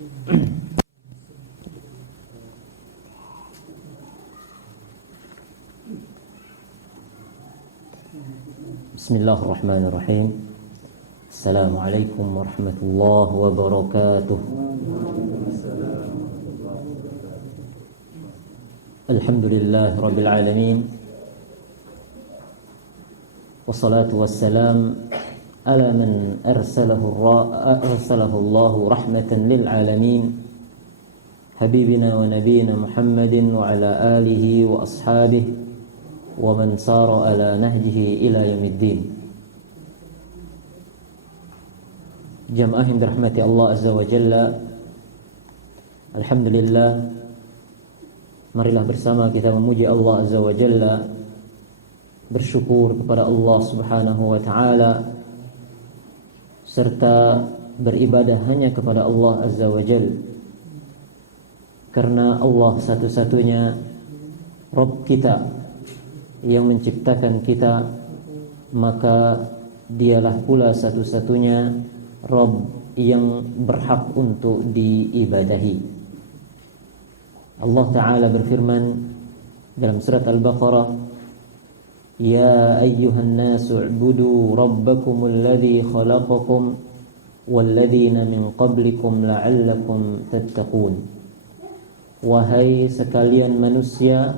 Bismillahirrahmanirrahim. Assalamualaikum warahmatullahi wabarakatuh. Alhamdulillah rabbil alamin. Wassalatu wassalam ala man arsalahu Allah rahmatan lil alamin. Habibina wa nabiyina Muhammadin wa ala alihi wa ashabihi wa man sara ala nahjihi ila yaumiddin. Jamaah yang dirahmati Allah Azza wa Jalla, alhamdulillah, marilah bersama kita memuji Allah Azza wa Jalla, bersyukur kepada Allah Subhanahu wa taala, serta beribadah hanya kepada Allah Azza wa Jalla, karena Allah satu-satunya Rabb kita yang menciptakan kita, maka dialah pula satu-satunya Rabb yang berhak untuk diibadahi. Allah Ta'ala berfirman dalam surat Al-Baqarah, Ya ayyuhan nasu u'budu rabbakumul ladzi khalaqakum walladzina min qablikum la'allakum tattaqun. Wahai sekalian manusia,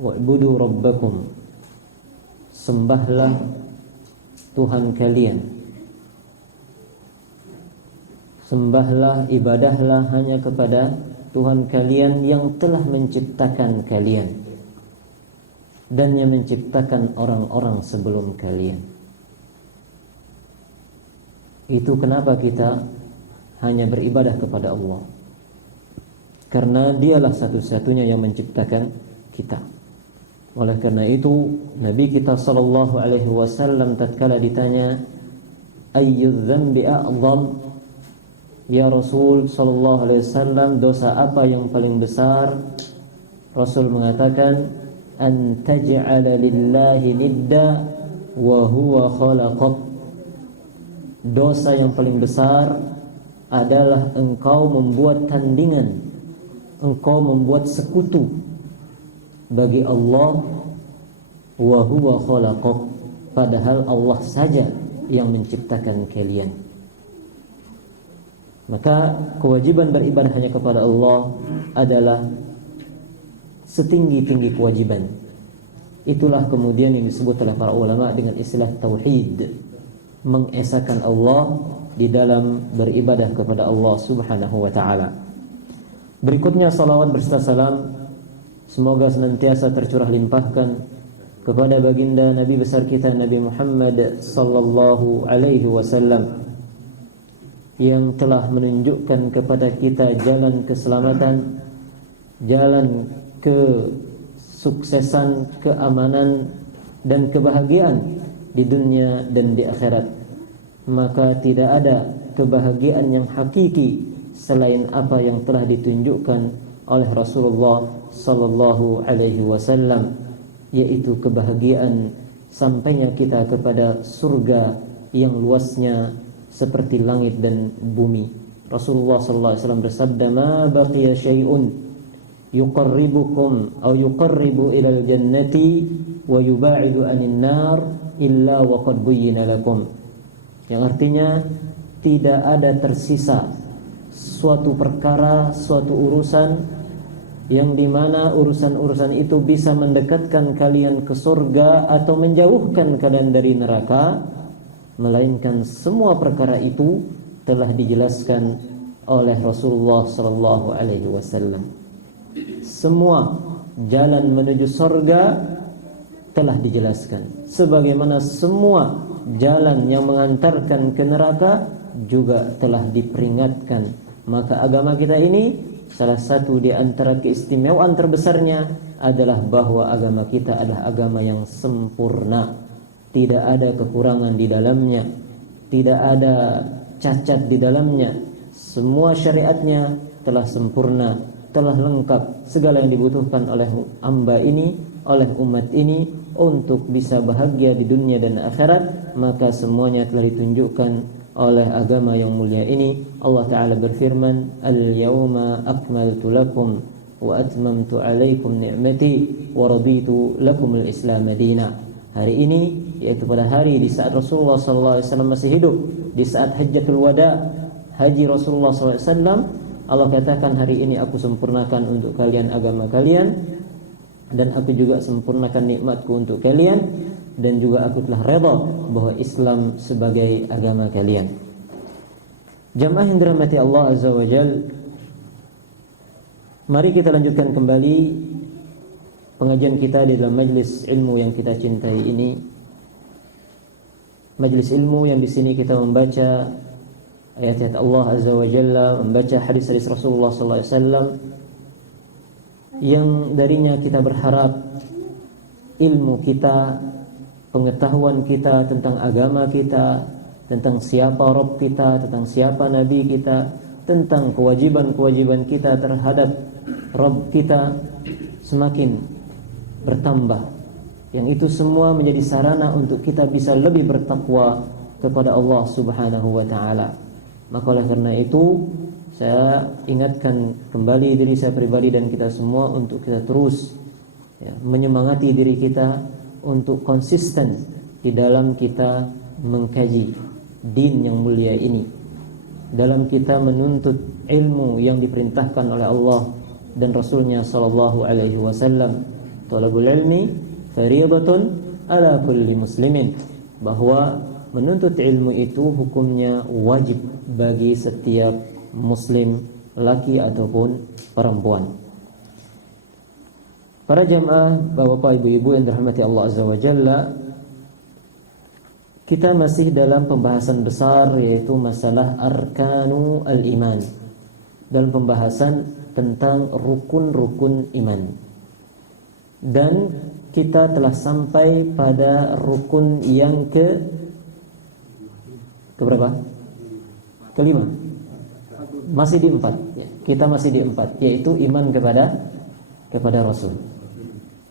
wa'budu rabbakum, sembahlah Tuhan kalian, sembahlah, ibadahlah hanya kepada Tuhan kalian yang telah menciptakan kalian dan yang menciptakan orang-orang sebelum kalian. Itu kenapa kita hanya beribadah kepada Allah, karena dialah satu-satunya yang menciptakan kita. Oleh karena itu Nabi kita sallallahu alaihi wasallam tatkala ditanya ayyudz dzambi a'zam, ya Rasul sallallahu alaihi wasallam, dosa apa yang paling besar? Rasul mengatakan, an taj'ala lillahi nidda wa huwa khalaqak. Dosa yang paling besar adalah engkau membuat tandingan, engkau membuat sekutu bagi Allah, wa huwa khalaqak, padahal Allah saja yang menciptakan kalian. Maka kewajiban beribadah hanya kepada Allah adalah setinggi-tinggi kewajiban. Itulah kemudian yang disebut oleh para ulama dengan istilah tauhid, mengesahkan Allah di dalam beribadah kepada Allah Subhanahu wa taala. Berikutnya salawat berserta salam semoga senantiasa tercurah limpahkan kepada baginda Nabi besar kita Nabi Muhammad sallallahu alaihi wasallam, yang telah menunjukkan kepada kita jalan keselamatan, jalan kesuksesan, keamanan dan kebahagiaan di dunia dan di akhirat. Maka tidak ada kebahagiaan yang hakiki selain apa yang telah ditunjukkan oleh Rasulullah sallallahu alaihi wasallam, yaitu kebahagiaan sampainya kita kepada surga yang luasnya seperti langit dan bumi. Rasulullah sallallahu alaihi wasallam bersabda, "Ma baqiya syai'un yuqarribukum aw yuqarribu ilal jannati wa yuba'idu 'anil nar illa wa qad buyyina lakum." Yang artinya tidak ada tersisa suatu perkara, suatu urusan yang dimana urusan-urusan itu bisa mendekatkan kalian ke surga atau menjauhkan kalian dari neraka, melainkan semua perkara itu telah dijelaskan oleh Rasulullah sallallahu alaihi wasallam. Semua jalan menuju surga telah dijelaskan, sebagaimana semua jalan yang mengantarkan ke neraka juga telah diperingatkan. Maka agama kita ini salah satu di antara keistimewaan terbesarnya adalah bahwa agama kita adalah agama yang sempurna. Tidak ada kekurangan di dalamnya, tidak ada cacat di dalamnya. Semua syariatnya telah sempurna, telah lengkap. Segala yang dibutuhkan oleh hamba ini, oleh umat ini untuk bisa bahagia di dunia dan akhirat, maka semuanya telah ditunjukkan oleh agama yang mulia ini. Allah Ta'ala berfirman, Al-yawma akmaltu lakum wa atmamtu alaikum ni'mati wa raditu lakum al-islam madina. Hari ini, yaitu pada hari di saat Rasulullah SAW masih hidup, di saat hajjatul wada, haji Rasulullah SAW, Allah katakan, hari ini aku sempurnakan untuk kalian agama kalian, dan aku juga sempurnakan nikmatku untuk kalian, dan juga aku telah redha bahwa Islam sebagai agama kalian. Jamaah yang dirahmati Allah Azza wa Jal, mari kita lanjutkan kembali pengajian kita di dalam majlis ilmu yang kita cintai ini. Majlis ilmu yang di sini kita membaca ayat-ayat Allah Azza wa Jalla, membaca hadis-hadis Rasulullah sallallahu alaihi wasallam yang darinya kita berharap ilmu kita, pengetahuan kita tentang agama kita, tentang siapa Rabb kita, tentang siapa Nabi kita, tentang kewajiban-kewajiban kita terhadap Rabb kita semakin bertambah. Yang itu semua menjadi sarana untuk kita bisa lebih bertakwa kepada Allah Subhanahu wa taala. Maka oleh karena itu saya ingatkan kembali diri saya pribadi dan kita semua untuk kita terus menyemangati diri kita untuk konsisten di dalam kita mengkaji din yang mulia ini, dalam kita menuntut ilmu yang diperintahkan oleh Allah dan Rasulnya sallallahu alaihi wasallam. Talabul ilmi fariidatun ala kulli muslimin, bahwa menuntut ilmu itu hukumnya wajib bagi setiap muslim, laki ataupun perempuan. Para jamaah, bapak, ibu-ibu yang dirahmati Allah Azza wa Jalla, kita masih dalam pembahasan besar, yaitu masalah arkanu al-iman, dalam pembahasan tentang rukun-rukun iman. Dan kita telah sampai pada rukun yang keberapa? Kelima. Masih di 4. Kita masih di 4, yaitu iman kepada Rasul.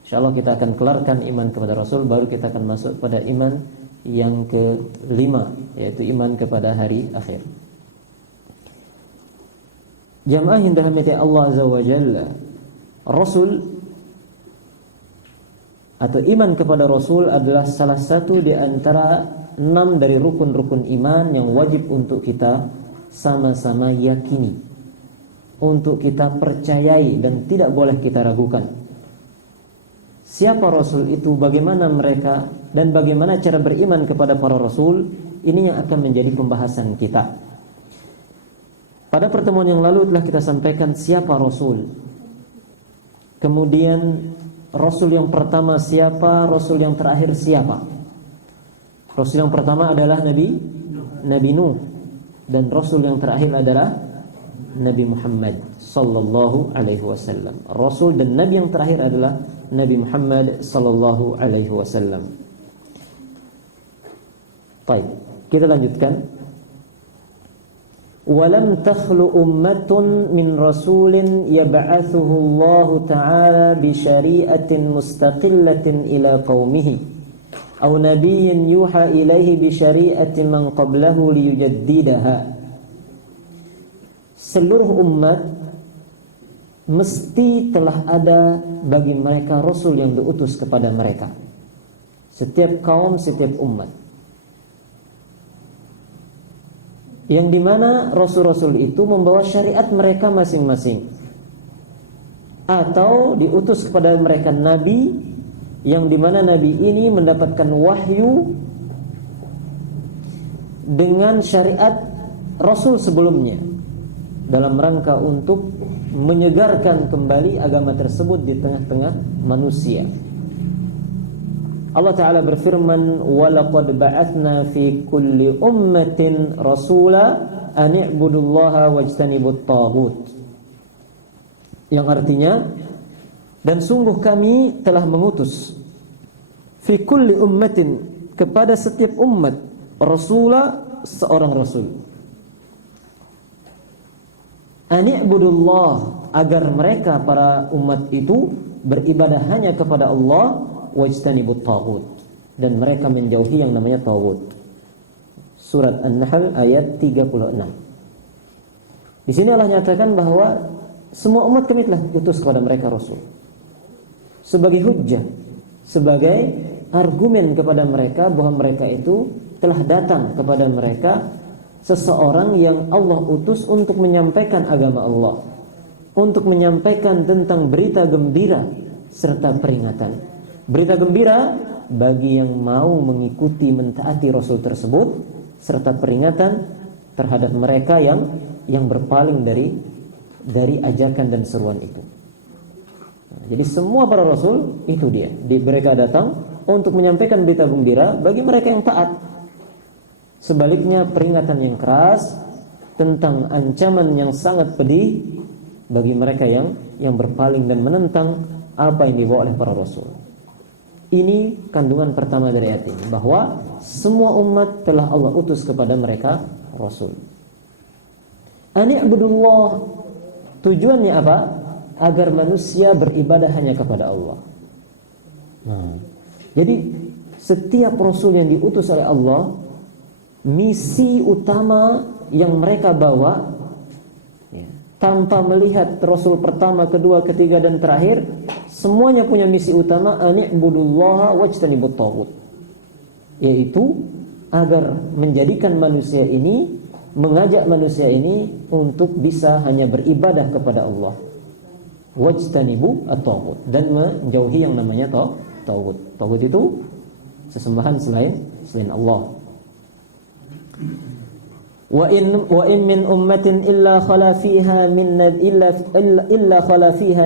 InsyaAllah kita akan kelarkan iman kepada Rasul, baru kita akan masuk pada iman yang kelima, yaitu iman kepada hari akhir. Jamaah yang dirahmati Allah Azza wa Jalla, Rasul atau iman kepada Rasul adalah salah satu di antara 6 dari rukun-rukun iman yang wajib untuk kita sama-sama yakini, untuk kita percayai dan tidak boleh kita ragukan. Siapa Rasul itu, bagaimana mereka, dan bagaimana cara beriman kepada para Rasul, ini yang akan menjadi pembahasan kita. Pada pertemuan yang lalu telah kita sampaikan siapa Rasul. Kemudian Rasul yang pertama siapa, Rasul yang terakhir siapa. Rasul yang pertama adalah Nabi Nuh, dan Rasul yang terakhir adalah Nabi Muhammad sallallahu alaihi wasallam. Rasul dan Nabi yang terakhir adalah Nabi Muhammad sallallahu alaihi wasallam. Baik, kita lanjutkan. Walam takhlu ummatun min rasulin yab'athuhu Allah ta'ala bi syari'atin mustaqillatin ila qaumihi aw nabiyyin yuha ilaihi bi syari'ati man qablahu liyujaddidaha. Seluruh umat mesti telah ada bagi mereka Rasul yang diutus kepada mereka. Setiap kaum, setiap umat, yang dimana Rasul-Rasul itu membawa syariat mereka masing-masing, atau diutus kepada mereka Nabi, yang dimana Nabi ini mendapatkan wahyu dengan syariat Rasul sebelumnya, dalam rangka untuk menyegarkan kembali agama tersebut di tengah-tengah manusia. Allah Ta'ala berfirman, وَلَقَدْ بَعَثْنَا فِي كُلِّ أُمَّةٍ رَسُولًا أَنِ اعْبُدُوا اللَّهَ وَاجْتَنِبُوا الطَّاغُوتَ, yang artinya, dan sungguh kami telah mengutus fi kulli ummatin, kepada setiap umat, rasula, seorang rasul, ani'budullah, agar mereka para umat itu beribadah hanya kepada Allah, wajtanibut taghut, dan mereka menjauhi yang namanya taghut. Surat An-Nahl ayat 36. Di sini Allah nyatakan bahwa semua umat kami telah utus kepada mereka rasul sebagai hujjah, sebagai argumen kepada mereka bahwa mereka itu telah datang kepada mereka seseorang yang Allah utus untuk menyampaikan agama Allah, untuk menyampaikan tentang berita gembira serta peringatan. Berita gembira bagi yang mau mengikuti mentaati Rasul tersebut, serta peringatan terhadap mereka yang berpaling dari ajakan dan seruan itu. Jadi semua para rasul itu dia. Mereka datang untuk menyampaikan berita gembira bagi mereka yang taat. Sebaliknya peringatan yang keras tentang ancaman yang sangat pedih bagi mereka yang berpaling dan menentang apa yang dibawa oleh para rasul. Ini kandungan pertama dari ayat ini, bahwa semua umat telah Allah utus kepada mereka rasul. Ani'budullah, tujuannya apa? Agar manusia beribadah hanya kepada Allah. Jadi setiap rasul yang diutus oleh Allah, misi utama yang mereka bawa, tanpa melihat rasul pertama, kedua, ketiga dan terakhir, semuanya punya misi utama, ani'budullaha wajtanibut taghut, yaitu agar menjadikan manusia ini, mengajak manusia ini untuk bisa hanya beribadah kepada Allah, wajtanibu at-taghut, dan menjauhi yang namanya taghut. Taghut itu sesembahan selain Allah. Wa in min ummatin illa khala fiha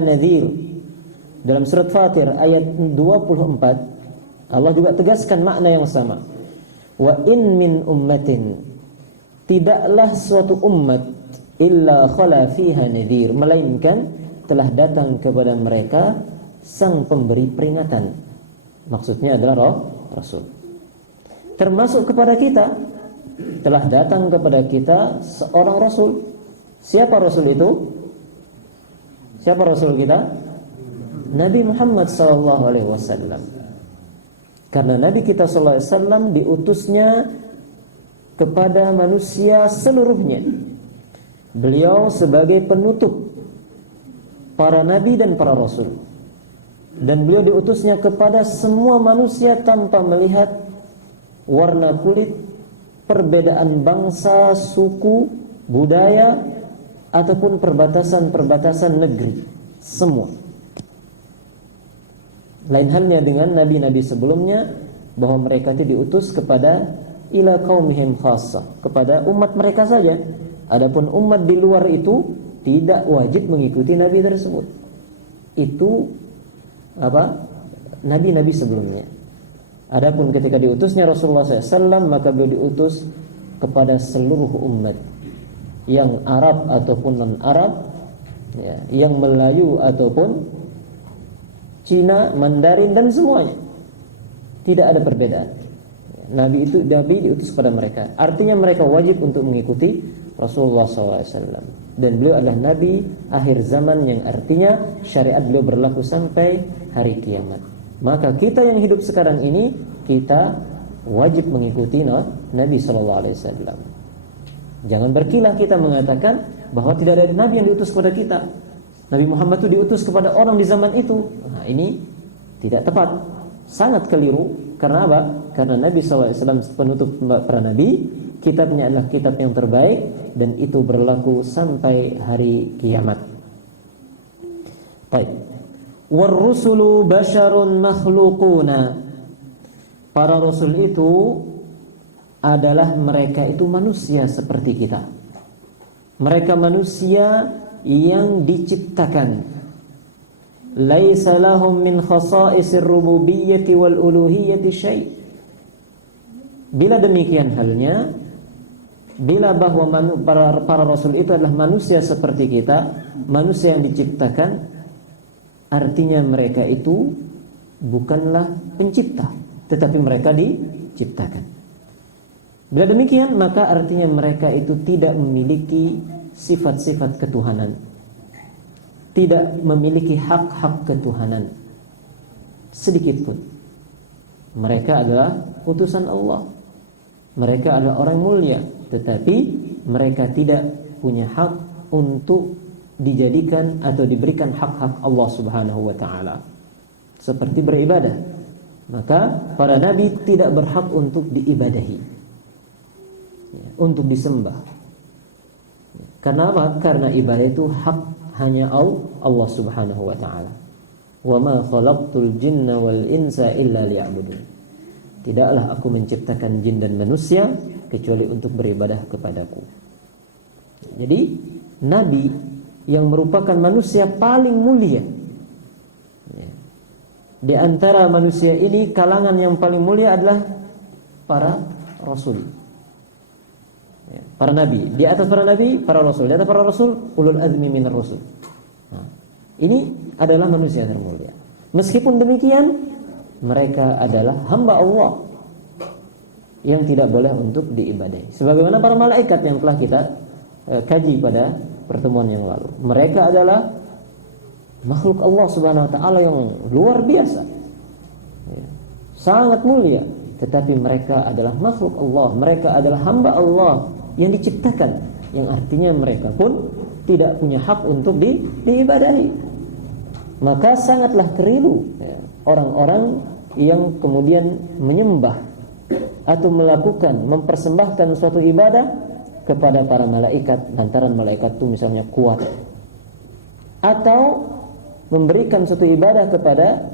nadhir. Dalam surat Fatir ayat 24 Allah juga tegaskan makna yang sama. Wa in min ummatin, tidaklah suatu umat illa khala fiha nadhir, melainkan telah datang kepada mereka sang pemberi peringatan. Maksudnya adalah rasul. Termasuk kepada kita, telah datang kepada kita seorang rasul. Siapa rasul itu? Siapa rasul kita? Nabi Muhammad SAW. Karena Nabi kita SAW diutusnya kepada manusia seluruhnya. Beliau sebagai penutup para nabi dan para rasul. Dan beliau diutusnya kepada semua manusia tanpa melihat warna kulit, perbedaan bangsa, suku, budaya, ataupun perbatasan-perbatasan negeri. Semua. Lain halnya dengan nabi-nabi sebelumnya, bahwa mereka itu diutus kepada ila qaumihim khassah, kepada umat mereka saja. Adapun umat di luar itu tidak wajib mengikuti nabi tersebut. Itu nabi-nabi sebelumnya. Adapun ketika diutusnya Rasulullah SAW, maka beliau diutus kepada seluruh umat, yang Arab ataupun non-Arab, yang Melayu ataupun Cina, Mandarin dan semuanya. Tidak ada perbedaan. Nabi diutus kepada mereka. Artinya mereka wajib untuk mengikuti Rasulullah SAW. Dan beliau adalah Nabi akhir zaman, yang artinya syariat beliau berlaku sampai hari kiamat. Maka kita yang hidup sekarang ini, kita wajib mengikuti Nabi SAW. Jangan berkilah kita mengatakan bahwa tidak ada Nabi yang diutus kepada kita. Nabi Muhammad itu diutus kepada orang di zaman itu. Nah, ini tidak tepat, sangat keliru. Karena apa? Karena Nabi SAW penutup para Nabi, kitabnya adalah kitab yang terbaik, dan itu berlaku sampai hari kiamat. Baik. War-rusulu basyarun makhluquna. Para rasul itu adalah mereka itu manusia seperti kita. Mereka manusia yang diciptakan. Laisa lahum min khasa'isir rububiyyati wal uluhiyyati syai'. Bila demikian halnya, bila bahwa para rasul itu adalah manusia seperti kita, manusia yang diciptakan, artinya mereka itu bukanlah pencipta, tetapi mereka diciptakan. Bila demikian, maka artinya mereka itu tidak memiliki sifat-sifat ketuhanan, tidak memiliki hak-hak ketuhanan sedikit pun. Mereka adalah utusan Allah, Mereka adalah orang mulia, tetapi mereka tidak punya hak untuk dijadikan atau diberikan hak-hak Allah Subhanahu wa taala. Seperti beribadah. Maka para nabi tidak berhak untuk diibadahi, untuk disembah. Karena apa? Karena ibadah itu hak hanya Allah Subhanahu wa taala. Wa ma khalaqtul jinna wal insa illa liya'budun. Tidaklah aku menciptakan jin dan manusia kecuali untuk beribadah kepadaku. Jadi nabi yang merupakan manusia paling mulia, di antara manusia ini kalangan yang paling mulia adalah para rasul, para nabi. Di atas para nabi, para rasul. Di atas para rasul, ulul azmi minar rasul. Nah, ini adalah manusia termulia. Meskipun demikian, mereka adalah hamba Allah yang tidak boleh untuk diibadahi. Sebagaimana para malaikat yang telah kita kaji pada pertemuan yang lalu. Mereka adalah makhluk Allah Subhanahu wa taala yang luar biasa, sangat mulia, tetapi mereka adalah makhluk Allah, mereka adalah hamba Allah yang diciptakan, yang artinya mereka pun tidak punya hak untuk diibadahi. Maka sangatlah keliru orang-orang yang kemudian menyembah atau melakukan, mempersembahkan suatu ibadah kepada para malaikat lantaran malaikat itu misalnya kuat, atau memberikan suatu ibadah kepada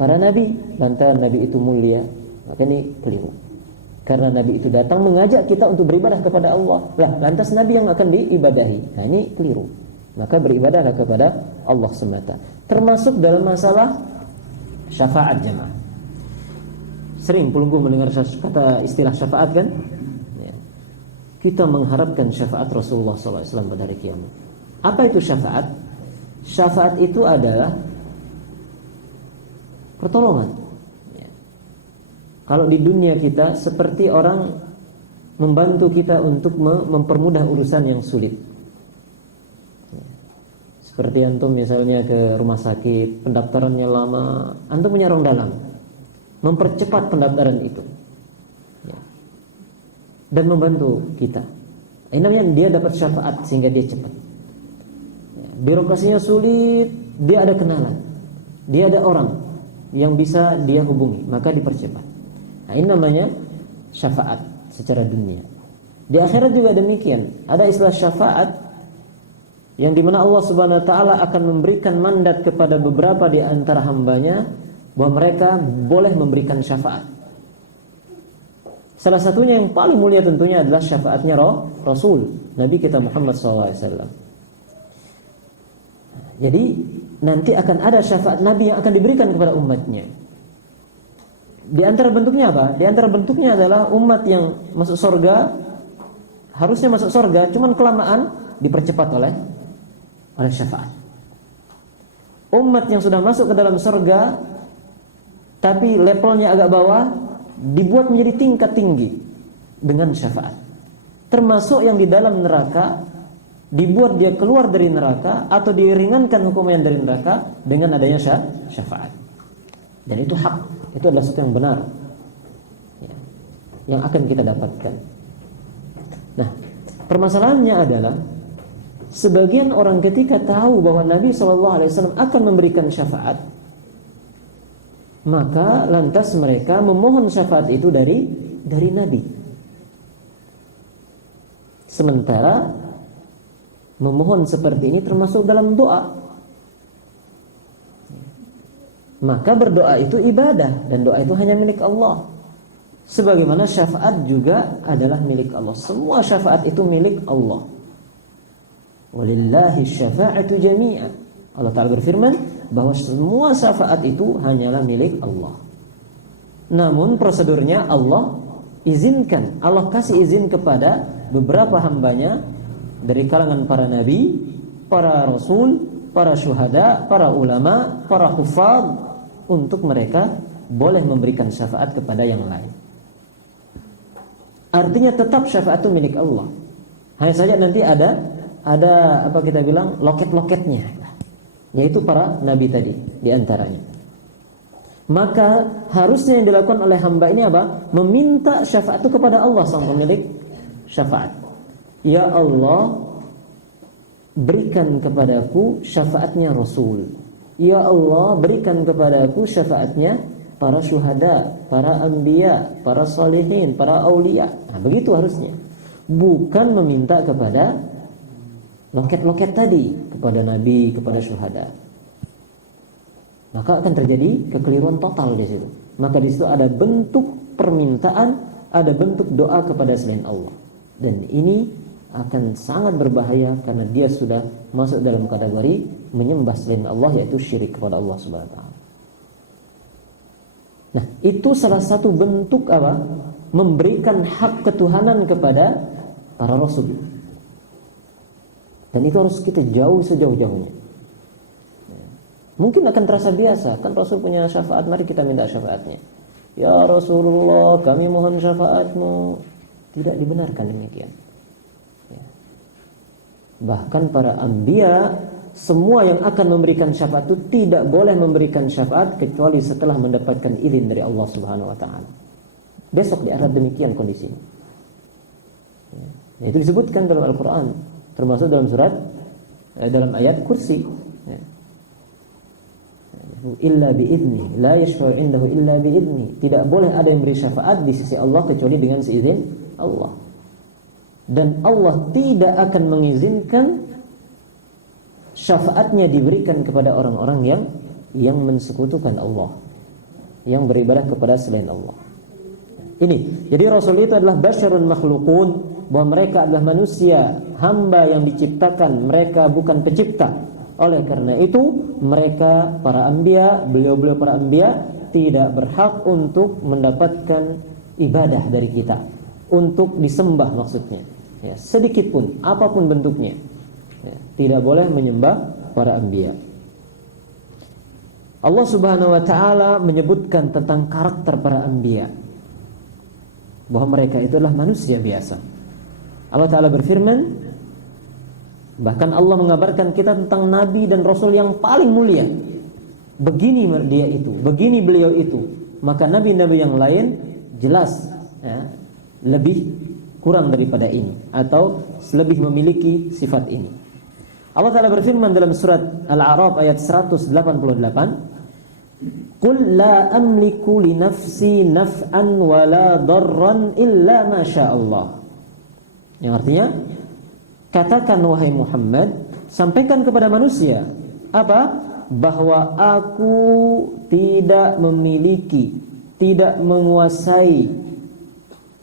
para nabi lantaran nabi itu mulia. Maka ini keliru. Karena nabi itu datang mengajak kita untuk beribadah kepada Allah. Lah, lantas nabi yang akan diibadahi. Nah, ini keliru. Maka beribadahlah kepada Allah semata. Termasuk dalam masalah syafaat jamaah. Sering pelunggu mendengar kata istilah syafaat kan? Ya. Kita mengharapkan syafaat Rasulullah SAW pada hari kiamat. Apa itu syafaat? Syafaat itu adalah pertolongan. Ya. Kalau di dunia kita seperti orang membantu kita untuk mempermudah urusan yang sulit. Ya. Seperti antum misalnya ke rumah sakit, pendaftarannya lama, antum punya orang dalam, mempercepat pendaftaran itu, ya, dan membantu kita. Ini namanya dia dapat syafaat sehingga dia cepat. Ya, birokrasinya sulit, dia ada kenalan, dia ada orang yang bisa dia hubungi, maka dipercepat. Nah, ini namanya syafaat secara dunia. Di akhirat juga demikian. Ada istilah syafaat yang dimana Allah Subhanahu Wa Taala akan memberikan mandat kepada beberapa di antara hambanya bahwa mereka boleh memberikan syafaat. Salah satunya yang paling mulia tentunya adalah syafaatnya Rasul Nabi kita Muhammad SAW. Jadi nanti akan ada syafaat Nabi yang akan diberikan kepada umatnya. Di antara bentuknya apa? Di antara bentuknya adalah umat yang masuk surga, harusnya masuk surga, cuman kelamaan dipercepat oleh syafaat. Umat yang sudah masuk ke dalam surga tapi levelnya agak bawah, dibuat menjadi tingkat tinggi dengan syafaat. Termasuk yang di dalam neraka, dibuat dia keluar dari neraka atau diringankan hukuman dari neraka dengan adanya syafaat. Dan itu hak, itu adalah sesuatu yang benar, ya, yang akan kita dapatkan. Nah, permasalahannya adalah sebagian orang ketika tahu bahwa Nabi SAW akan memberikan syafaat, maka lantas mereka memohon syafaat itu dari Nabi. Sementara memohon seperti ini termasuk dalam doa. Maka berdoa itu ibadah dan doa itu hanya milik Allah. Sebagaimana syafaat juga adalah milik Allah. Semua syafaat itu milik Allah. Walillahi syafa'atu jami'an. Allah Ta'ala berfirman bahwa semua syafaat itu hanyalah milik Allah. Namun prosedurnya Allah izinkan, Allah kasih izin kepada beberapa hambanya dari kalangan para nabi, para rasul, para syuhada, para ulama, para hufaz, untuk mereka boleh memberikan syafaat kepada yang lain. Artinya tetap syafaat itu milik Allah. Hanya saja nanti ada apa kita bilang loket-loketnya, yaitu para nabi tadi di antaranya. Maka harusnya yang dilakukan oleh hamba ini apa? Meminta syafaat itu kepada Allah sang pemilik syafaat. Ya Allah, berikan kepadaku syafaatnya Rasul. Ya Allah, berikan kepadaku syafaatnya para syuhada, para anbiya, para salihin, para aulia. Nah, begitu harusnya. Bukan meminta kepada loket-loket tadi, kepada nabi, kepada syuhada. Maka akan terjadi kekeliruan total di situ. Maka di situ ada bentuk permintaan, ada bentuk doa kepada selain Allah. Dan ini akan sangat berbahaya karena dia sudah masuk dalam kategori menyembah selain Allah, yaitu syirik kepada Allah Subhanahu wa taala. Nah, itu salah satu bentuk apa? Memberikan hak ketuhanan kepada para rasul. Dan itu harus kita jauh sejauh-jauhnya. Mungkin akan terasa biasa, kan Rasul punya syafaat, mari kita minta syafaatnya. Ya Rasulullah, kami mohon syafaatmu. Tidak dibenarkan demikian. Bahkan para anbiya, semua yang akan memberikan syafaat itu tidak boleh memberikan syafaat kecuali setelah mendapatkan izin dari Allah Subhanahu wa taala. Besok di akhirat demikian kondisinya. Itu disebutkan dalam Al-Qur'an, termasuk dalam dalam ayat kursi. Illa biizni, la yashfa'u indahu illa biizni. Tidak boleh ada yang beri syafaat di sisi Allah kecuali dengan seizin Allah. Dan Allah tidak akan mengizinkan syafaatnya diberikan kepada orang-orang yang mensekutukan Allah, yang beribadah kepada selain Allah. Ini, jadi Rasul itu adalah basyarun makhlukun, bahwa mereka adalah manusia, hamba yang diciptakan, mereka bukan pencipta. Oleh karena itu, mereka para anbiya, beliau-beliau para anbiya tidak berhak untuk mendapatkan ibadah dari kita, untuk disembah maksudnya. Ya, sedikit pun, apapun bentuknya. Ya, tidak boleh menyembah para anbiya. Allah Subhanahu wa taala menyebutkan tentang karakter para anbiya, bahwa mereka itu adalah manusia biasa. Allah taala berfirman, bahkan Allah mengabarkan kita tentang nabi dan rasul yang paling mulia. Begini dia itu, begini beliau itu. Maka nabi-nabi yang lain jelas ya, lebih kurang daripada ini, atau lebih memiliki sifat ini. Allah Ta'ala berfirman dalam surat Al-A'raf ayat 188, Qul la amliku li nafsi naf'an wa la darran illa ma sya'allah. Yang artinya, katakan wahai Muhammad, sampaikan kepada manusia apa? Bahwa aku tidak memiliki, tidak menguasai,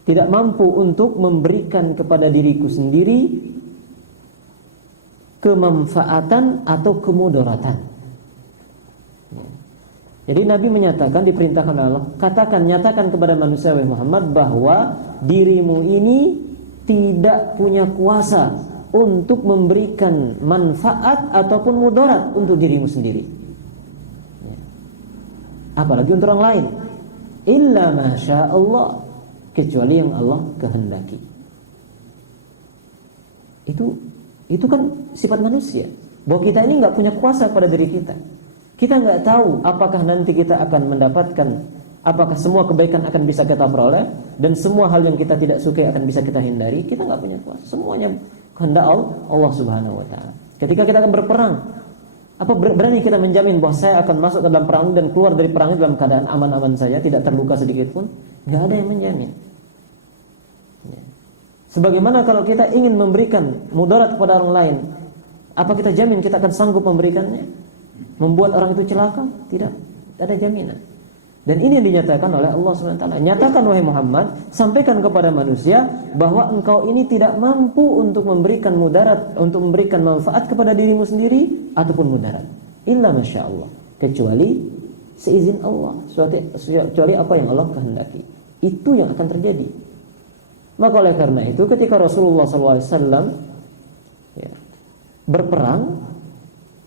tidak mampu untuk memberikan kepada diriku sendiri kemanfaatan atau kemudaratan. Jadi Nabi menyatakan, diperintahkan Allah, nyatakan kepada manusia wahai Muhammad bahwa dirimu ini tidak punya kuasa untuk memberikan manfaat ataupun mudarat untuk dirimu sendiri, apalagi untuk orang lain. Illa masya Allah, kecuali yang Allah kehendaki. Itu kan sifat manusia, bahwa kita ini nggak punya kuasa pada diri kita. Kita nggak tahu apakah nanti kita akan mendapatkan, apakah semua kebaikan akan bisa kita peroleh, dan semua hal yang kita tidak sukai akan bisa kita hindari. Kita nggak punya kuasa. Semuanya kehendak Allah Subhanahu wa taala. Ketika kita akan berperang, apa berani kita menjamin bahwa saya akan masuk ke dalam perang dan keluar dari perang dalam keadaan aman-aman saja, tidak terluka sedikit pun? Nggak ada yang menjamin. Sebagaimana kalau kita ingin memberikan mudarat kepada orang lain, apa kita jamin kita akan sanggup memberikannya? Membuat orang itu celaka? Tidak ada jaminan. Dan ini yang dinyatakan oleh Allah SWT. Nyatakan wahai Muhammad, sampaikan kepada manusia bahwa engkau ini tidak mampu untuk memberikan mudarat, untuk memberikan manfaat kepada dirimu sendiri ataupun mudarat. Illa masya Allah, kecuali seizin Allah, kecuali apa yang Allah kehendaki. Itu yang akan terjadi. Maka oleh karena itu, ketika Rasulullah SAW berperang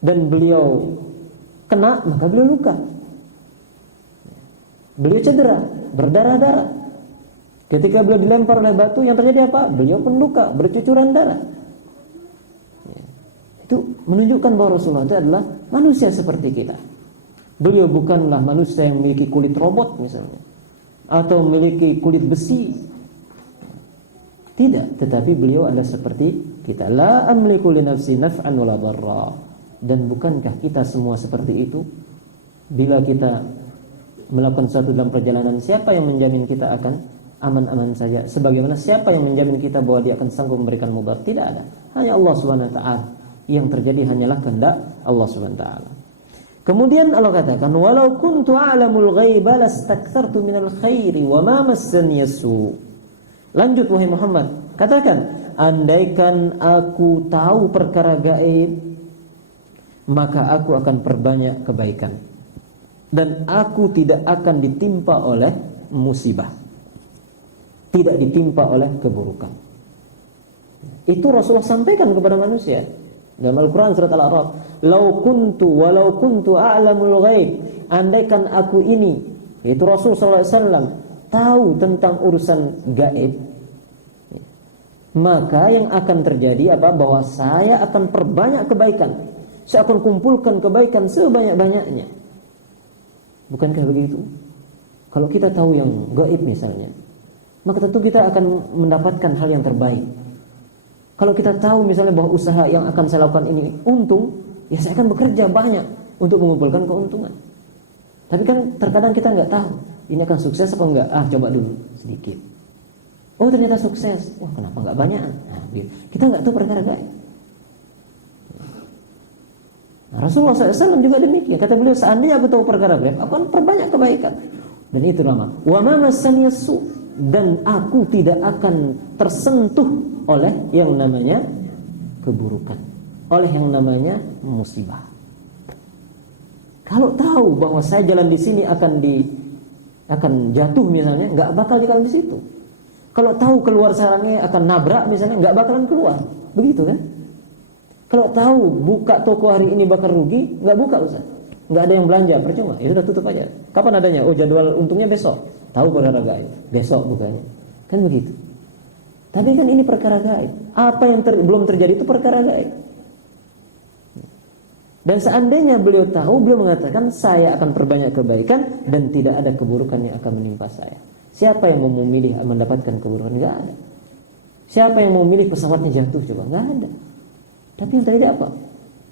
dan beliau kena, maka beliau luka. Beliau cedera, berdarah-darah. Ketika beliau dilempar oleh batu, yang terjadi apa? Beliau pun luka, bercucuran darah. Itu menunjukkan bahwa Rasulullah itu adalah manusia seperti kita. Beliau bukanlah manusia yang memiliki kulit robot misalnya, atau memiliki kulit besi. Tidak, tetapi beliau adalah seperti kita. La amliku li nafsi naf'an wala dharra. Dan bukankah kita semua seperti itu? Bila kita melakukan sesuatu dalam perjalanan, siapa yang menjamin kita akan aman-aman saja? Sebagaimana siapa yang menjamin kita bahwa dia akan sanggup memberikan mudarat? Tidak ada. Hanya Allah Subhanahu wa taala. Yang terjadi hanyalah kehendak Allah Subhanahu wa taala. Kemudian Allah katakan, "Walau kuntu a'lamul ghaiba lastakthartu minal khairi wa ma massani yasu." Lanjut wahai Muhammad, katakan, andaikan aku tahu perkara gaib, maka aku akan perbanyak kebaikan dan aku tidak akan ditimpa oleh musibah, tidak ditimpa oleh keburukan. Itu Rasulullah sampaikan kepada manusia dalam Al-Quran surat Al-A'raf. Walau kuntu a'lamul ghaib, andaikan aku ini, yaitu Rasul sallallahu alaihi wasallam, tahu tentang urusan gaib, maka yang akan terjadi apa? Bahwa saya akan perbanyak kebaikan. Saya akan kumpulkan kebaikan sebanyak-banyaknya. Bukankah begitu? Kalau kita tahu yang gaib misalnya, maka tentu kita akan mendapatkan hal yang terbaik. Kalau kita tahu misalnya bahwa usaha yang akan saya lakukan ini untung, ya saya akan bekerja banyak untuk mengumpulkan keuntungan. Tapi kan terkadang kita nggak tahu ini akan sukses apa enggak. Coba dulu sedikit. Oh ternyata sukses. Wah kenapa enggak banyak? Kita enggak tahu perkara gaib. Rasulullah SAW juga demikian. Kata beliau, seandainya aku tahu perkara gaib, aku akan perbanyak kebaikan. Dan itu nama wa ma massani yasu, dan aku tidak akan tersentuh oleh yang namanya keburukan, oleh yang namanya musibah. Kalau tahu bahwa saya jalan di sini akan jatuh misalnya, nggak bakal jalan di situ. Kalau tahu keluar sarangnya akan nabrak misalnya, nggak bakalan keluar. Begitu kan? Kalau tahu buka toko hari ini bakal rugi, nggak buka Ustaz. Nggak ada yang belanja, percuma. Ya sudah tutup aja. Kapan adanya? Oh jadwal untungnya besok. Tahu perkara gaib, besok bukanya. Kan begitu. Tapi kan ini perkara gaib. Apa yang belum terjadi itu perkara gaib. Dan seandainya beliau tahu, beliau mengatakan saya akan perbanyak kebaikan dan tidak ada keburukan yang akan menimpa saya. Siapa yang mau memilih mendapatkan keburukan? Nggak ada. Siapa yang mau memilih pesawatnya jatuh? Coba nggak ada. Tapi yang terjadi apa?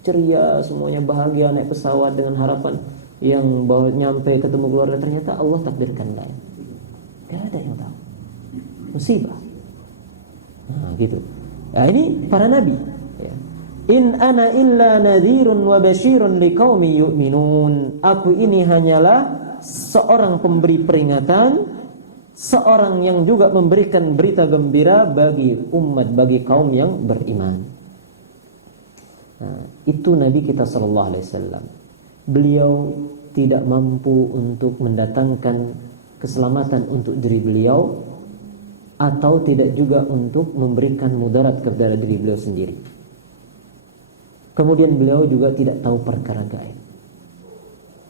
Ceria, semuanya bahagia naik pesawat dengan harapan yang bawa nyampe ketemu keluarga, ternyata Allah takdirkan lain. Gak ada yang tahu. Musibah. Nah, gitu. Nah, ini para nabi. Ya. In ana illa nadhirun wa basyirun liqaumin yu'minun. Aku ini hanyalah seorang pemberi peringatan, seorang yang juga memberikan berita gembira bagi umat, bagi kaum yang beriman. Nah, itu Nabi kita sallallahu alaihi wasallam. Beliau tidak mampu untuk mendatangkan keselamatan untuk diri beliau, atau tidak juga untuk memberikan mudarat kepada diri beliau sendiri. Kemudian beliau juga tidak tahu perkara gaib.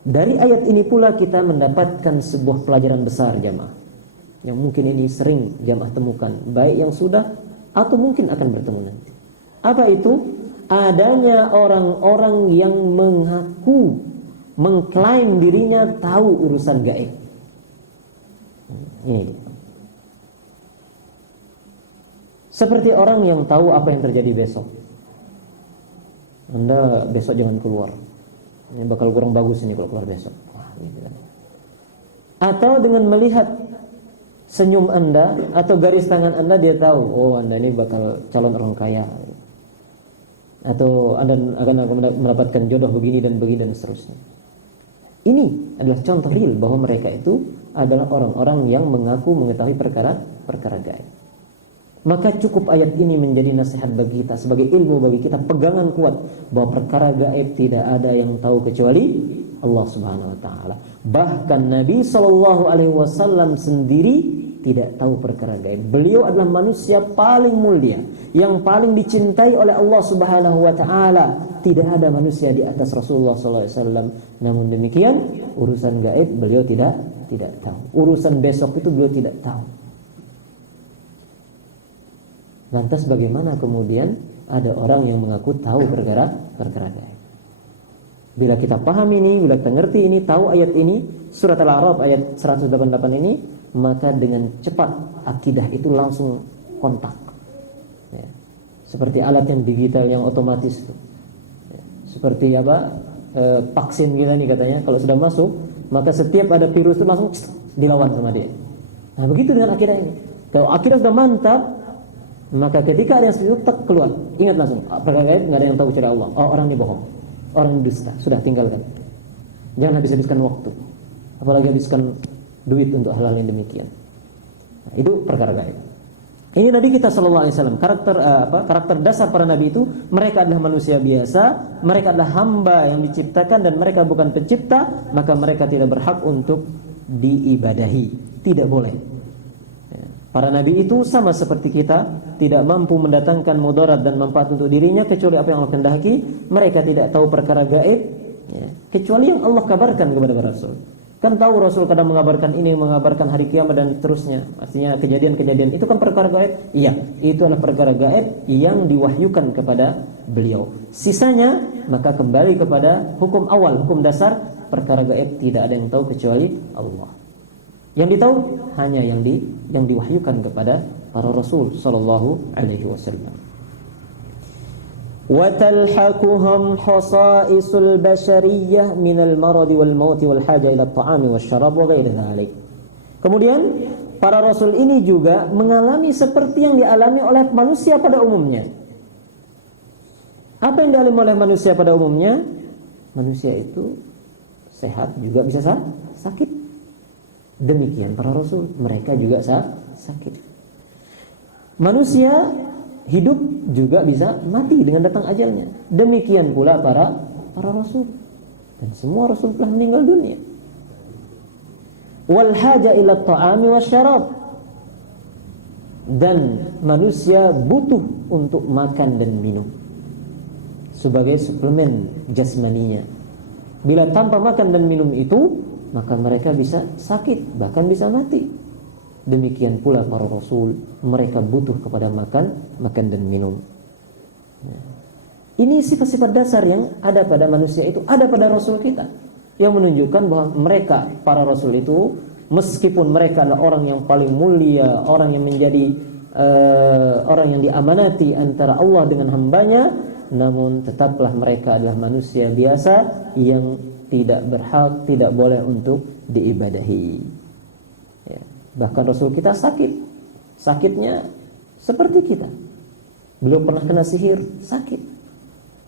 Dari ayat ini pula kita mendapatkan sebuah pelajaran besar jamaah, yang mungkin ini sering jamaah temukan, baik yang sudah atau mungkin akan bertemu nanti. Apa itu? Adanya orang-orang yang mengaku, mengklaim dirinya tahu urusan gaib. Ini seperti orang yang tahu apa yang terjadi besok. Anda besok jangan keluar, ini bakal kurang bagus ini kalau keluar besok. Wah, gitu kan. Atau dengan melihat senyum Anda atau garis tangan Anda, dia tahu, oh Anda ini bakal calon orang kaya, atau Anda akan mendapatkan jodoh begini dan seterusnya. Ini adalah contoh real bahwa mereka itu adalah orang-orang yang mengaku mengetahui perkara gaib. Maka cukup ayat ini menjadi nasihat bagi kita, sebagai ilmu bagi kita, pegangan kuat bahwa perkara gaib tidak ada yang tahu kecuali Allah Subhanahu wa taala. Bahkan Nabi sallallahu alaihi wasallam sendiri tidak tahu perkara gaib. Beliau adalah manusia paling mulia, yang paling dicintai oleh Allah Subhanahu wa taala. Tidak ada manusia di atas Rasulullah sallallahu alaihi wasallam. Namun demikian, urusan gaib beliau tidak tahu. Urusan besok itu beliau tidak tahu. Lantas bagaimana kemudian ada orang yang mengaku tahu perkara gaib? Bila kita paham ini, bila kita ngerti ini, tahu ayat ini, surat Al-A'raf ayat 188 ini, maka dengan cepat akidah itu langsung kontak. Ya. Seperti alat yang digital yang otomatis itu. Ya. Seperti apa? Vaksin kita nih katanya, kalau sudah masuk, maka setiap ada virus itu langsung dilawan sama dia. Nah, begitu dengan akidah ini. Kalau akidah sudah mantap, maka ketika ada yang seperti itu keluar, ingat langsung, perkara gaib enggak ada yang tahu kecuali Allah. Oh, orang ini bohong. Orang ini dusta, sudah tinggalkan. Jangan habis-habiskan waktu. Apalagi habiskan duit untuk hal-hal yang demikian. Nah, itu perkara gaib. Ini Nabi kita sallallahu alaihi wasallam, karakter dasar para nabi itu, mereka adalah manusia biasa, mereka adalah hamba yang diciptakan dan mereka bukan pencipta, maka mereka tidak berhak untuk diibadahi, tidak boleh. Para nabi itu sama seperti kita, tidak mampu mendatangkan mudarat dan manfaat untuk dirinya kecuali apa yang Allah kehendaki. Mereka tidak tahu perkara gaib, kecuali yang Allah kabarkan kepada para rasul. Kan tahu Rasul kadang mengabarkan ini, mengabarkan hari kiamat dan seterusnya. Artinya kejadian-kejadian itu kan perkara gaib. Iya, itu adalah perkara gaib yang diwahyukan kepada beliau. Sisanya maka kembali kepada hukum awal, hukum dasar, perkara gaib tidak ada yang tahu kecuali Allah. Yang ditahu hanya yang diwahyukan kepada para Rasul sallallahu alaihi wasallam. وَتَلْحَقُهُمْ خَصَائِصُ الْبَشَرِيَّةِ مِنَ الْمَرَضِ وَالْمَوْتِ وَالْحَاجَةِ إِلَى الطَّعَامِ وَالشَّرَابِ وَغَيْرِ ذَلِكَ. Kemudian para Rasul ini juga mengalami seperti yang dialami oleh manusia pada umumnya. Apa yang dialami oleh manusia pada umumnya? Manusia itu sehat juga bisa sakit. Demikian para Rasul, mereka juga sakit. Manusia hidup juga bisa mati dengan datang ajalnya. Demikian pula para Rasul. Dan semua Rasul telah meninggal dunia. Wal haja ila ta'ami wasyarab. Dan manusia butuh untuk makan dan minum sebagai suplemen jasmaninya. Bila tanpa makan dan minum itu, maka mereka bisa sakit, bahkan bisa mati. Demikian pula para Rasul, mereka butuh kepada makan dan minum. Ini sifat-sifat dasar yang ada pada manusia itu, ada pada Rasul kita, yang menunjukkan bahwa mereka, para Rasul itu, meskipun mereka adalah orang yang paling mulia, orang yang menjadi orang yang diamanati antara Allah dengan hambanya, namun tetaplah mereka adalah manusia biasa yang tidak berhak, tidak boleh untuk diibadahi. Bahkan Rasul kita sakitnya seperti kita. Beliau pernah kena sihir, sakit.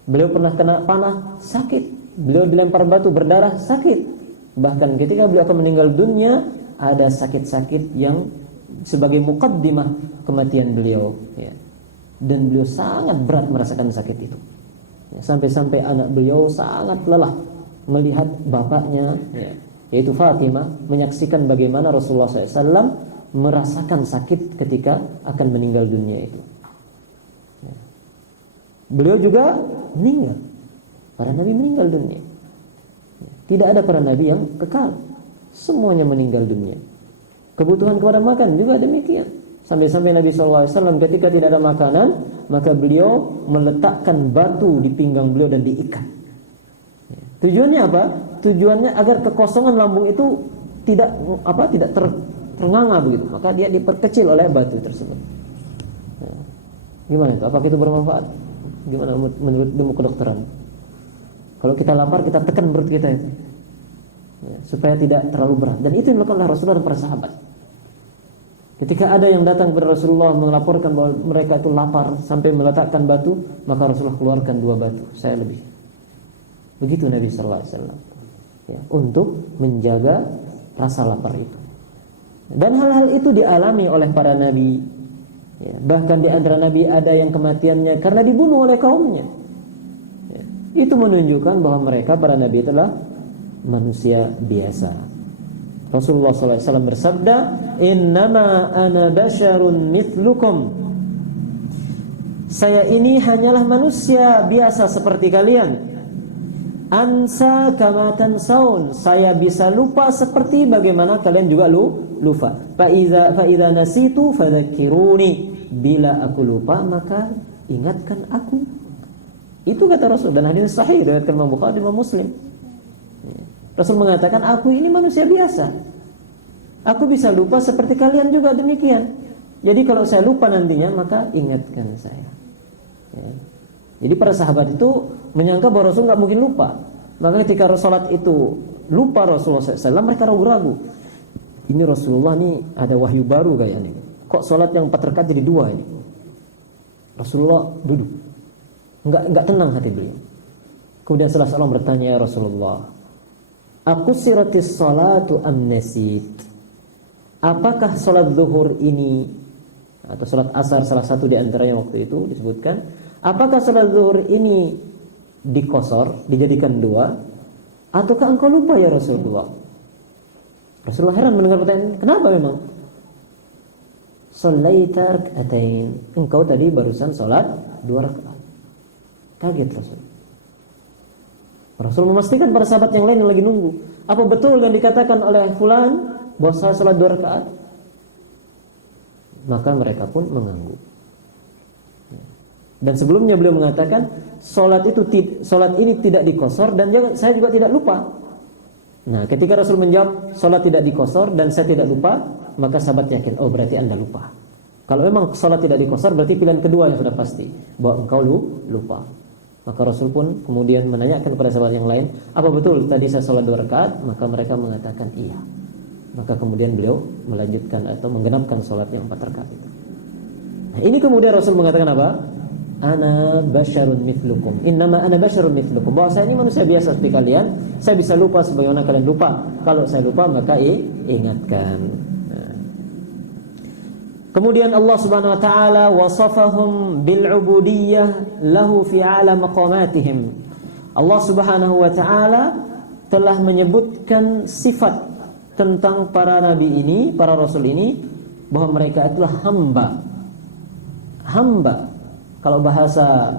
Beliau pernah kena panah, sakit. Beliau dilempar batu berdarah, sakit. Bahkan ketika beliau akan meninggal dunia, ada sakit-sakit yang sebagai muqaddimah kematian beliau. Dan beliau sangat berat merasakan sakit itu. Sampai-sampai anak beliau sangat lelah melihat bapaknya, yaitu Fatimah, menyaksikan bagaimana Rasulullah SAW merasakan sakit ketika akan meninggal dunia itu. Beliau juga meninggal. Para nabi meninggal dunia. Tidak ada para nabi yang kekal. Semuanya meninggal dunia. Kebutuhan kepada makan juga demikian. Sampai-sampai Nabi SAW ketika tidak ada makanan, maka beliau meletakkan batu di pinggang beliau dan diikat. Tujuannya apa? Tujuannya agar kekosongan lambung itu tidak ternganga begitu. Maka dia diperkecil oleh batu tersebut. Gimana itu? Apakah itu bermanfaat? Gimana menurut ilmu kedokteran? Kalau kita lapar, kita tekan perut kita itu, supaya tidak terlalu berat. Dan itu yang dilakukan oleh Rasulullah dan para sahabat. Ketika ada yang datang kepada Rasulullah melaporkan bahwa mereka itu lapar sampai meletakkan batu, maka Rasulullah keluarkan 2 batu. Saya lebih. Begitu Nabi sallallahu alaihi wasallam. Untuk menjaga rasa lapar itu. Dan hal-hal itu dialami oleh para nabi. Bahkan di antara nabi ada yang kematiannya karena dibunuh oleh kaumnya. Itu menunjukkan bahwa mereka para nabi adalah manusia biasa. Rasulullah SAW bersabda, "Innama ana basyarun mithlukum." Saya ini hanyalah manusia biasa seperti kalian. Ansa kama tansaun. Saya bisa lupa seperti bagaimana kalian juga lupa. Fa idza nasitu fadzakkiruni. Bila aku lupa maka ingatkan aku. Itu kata Rasul, dan hadis sahih riwayat Imam Bukhari dan Imam Muslim. Rasul mengatakan, aku ini manusia biasa. Aku bisa lupa seperti kalian juga demikian. Jadi kalau saya lupa nantinya, maka ingatkan saya. Ya. Jadi para sahabat itu menyangka bahwa Rasul nggak mungkin lupa. Maka ketika sholat itu lupa Rasulullah SAW, mereka ragu-ragu. Ini Rasulullah nih ada wahyu baru kayaknya. Kok sholat yang 4 rakaat jadi 2 ini? Rasulullah duduk. Enggak tenang hati beliau. Kemudian salah seorang bertanya, ya Rasulullah, aku siratis salatu amnesit. Apakah salat zuhur ini atau salat asar, salah satu di antaranya waktu itu disebutkan, apakah salat zuhur ini dikosor, dijadikan 2, ataukah engkau lupa ya Rasulullah? Rasulullah heran mendengar pertanyaan, kenapa memang? Shallaita rak'atain. Engkau tadi barusan salat 2 rakaat. Kaget Rasul. Rasul memastikan para sahabat yang lain yang lagi nunggu, apa betul yang dikatakan oleh fulan bahwa saya salat 2 rakaat? Maka mereka pun mengangguk. Dan sebelumnya beliau mengatakan salat ini tidak dikosor dan saya juga tidak lupa. Nah, ketika Rasul menjawab salat tidak dikosor dan saya tidak lupa, maka sahabat yakin, oh berarti Anda lupa. Kalau memang salat tidak dikosor, berarti pilihan kedua yang sudah pasti, bahwa engkau lupa. Maka Rasul pun kemudian menanyakan kepada sahabat yang lain, apa betul tadi saya salat 2 rakaat? Maka mereka mengatakan iya. Maka kemudian beliau melanjutkan atau menggenapkan salat yang 4 rakaat itu. Nah, ini kemudian Rasul mengatakan apa? Ana basyarun mithlukum. Innama ana basyarun mithlukum. Bahwa saya ini manusia biasa seperti kalian. Saya bisa lupa sebagaimana kalian lupa. Kalau saya lupa maka ingatkan. Kemudian Allah Subhanahu wa taala wasafahum bil ubudiyyah lahu fi ala maqamatihim. Allah Subhanahu wa taala telah menyebutkan sifat tentang para nabi ini, para rasul ini, bahwa mereka itulah hamba. Hamba. Kalau bahasa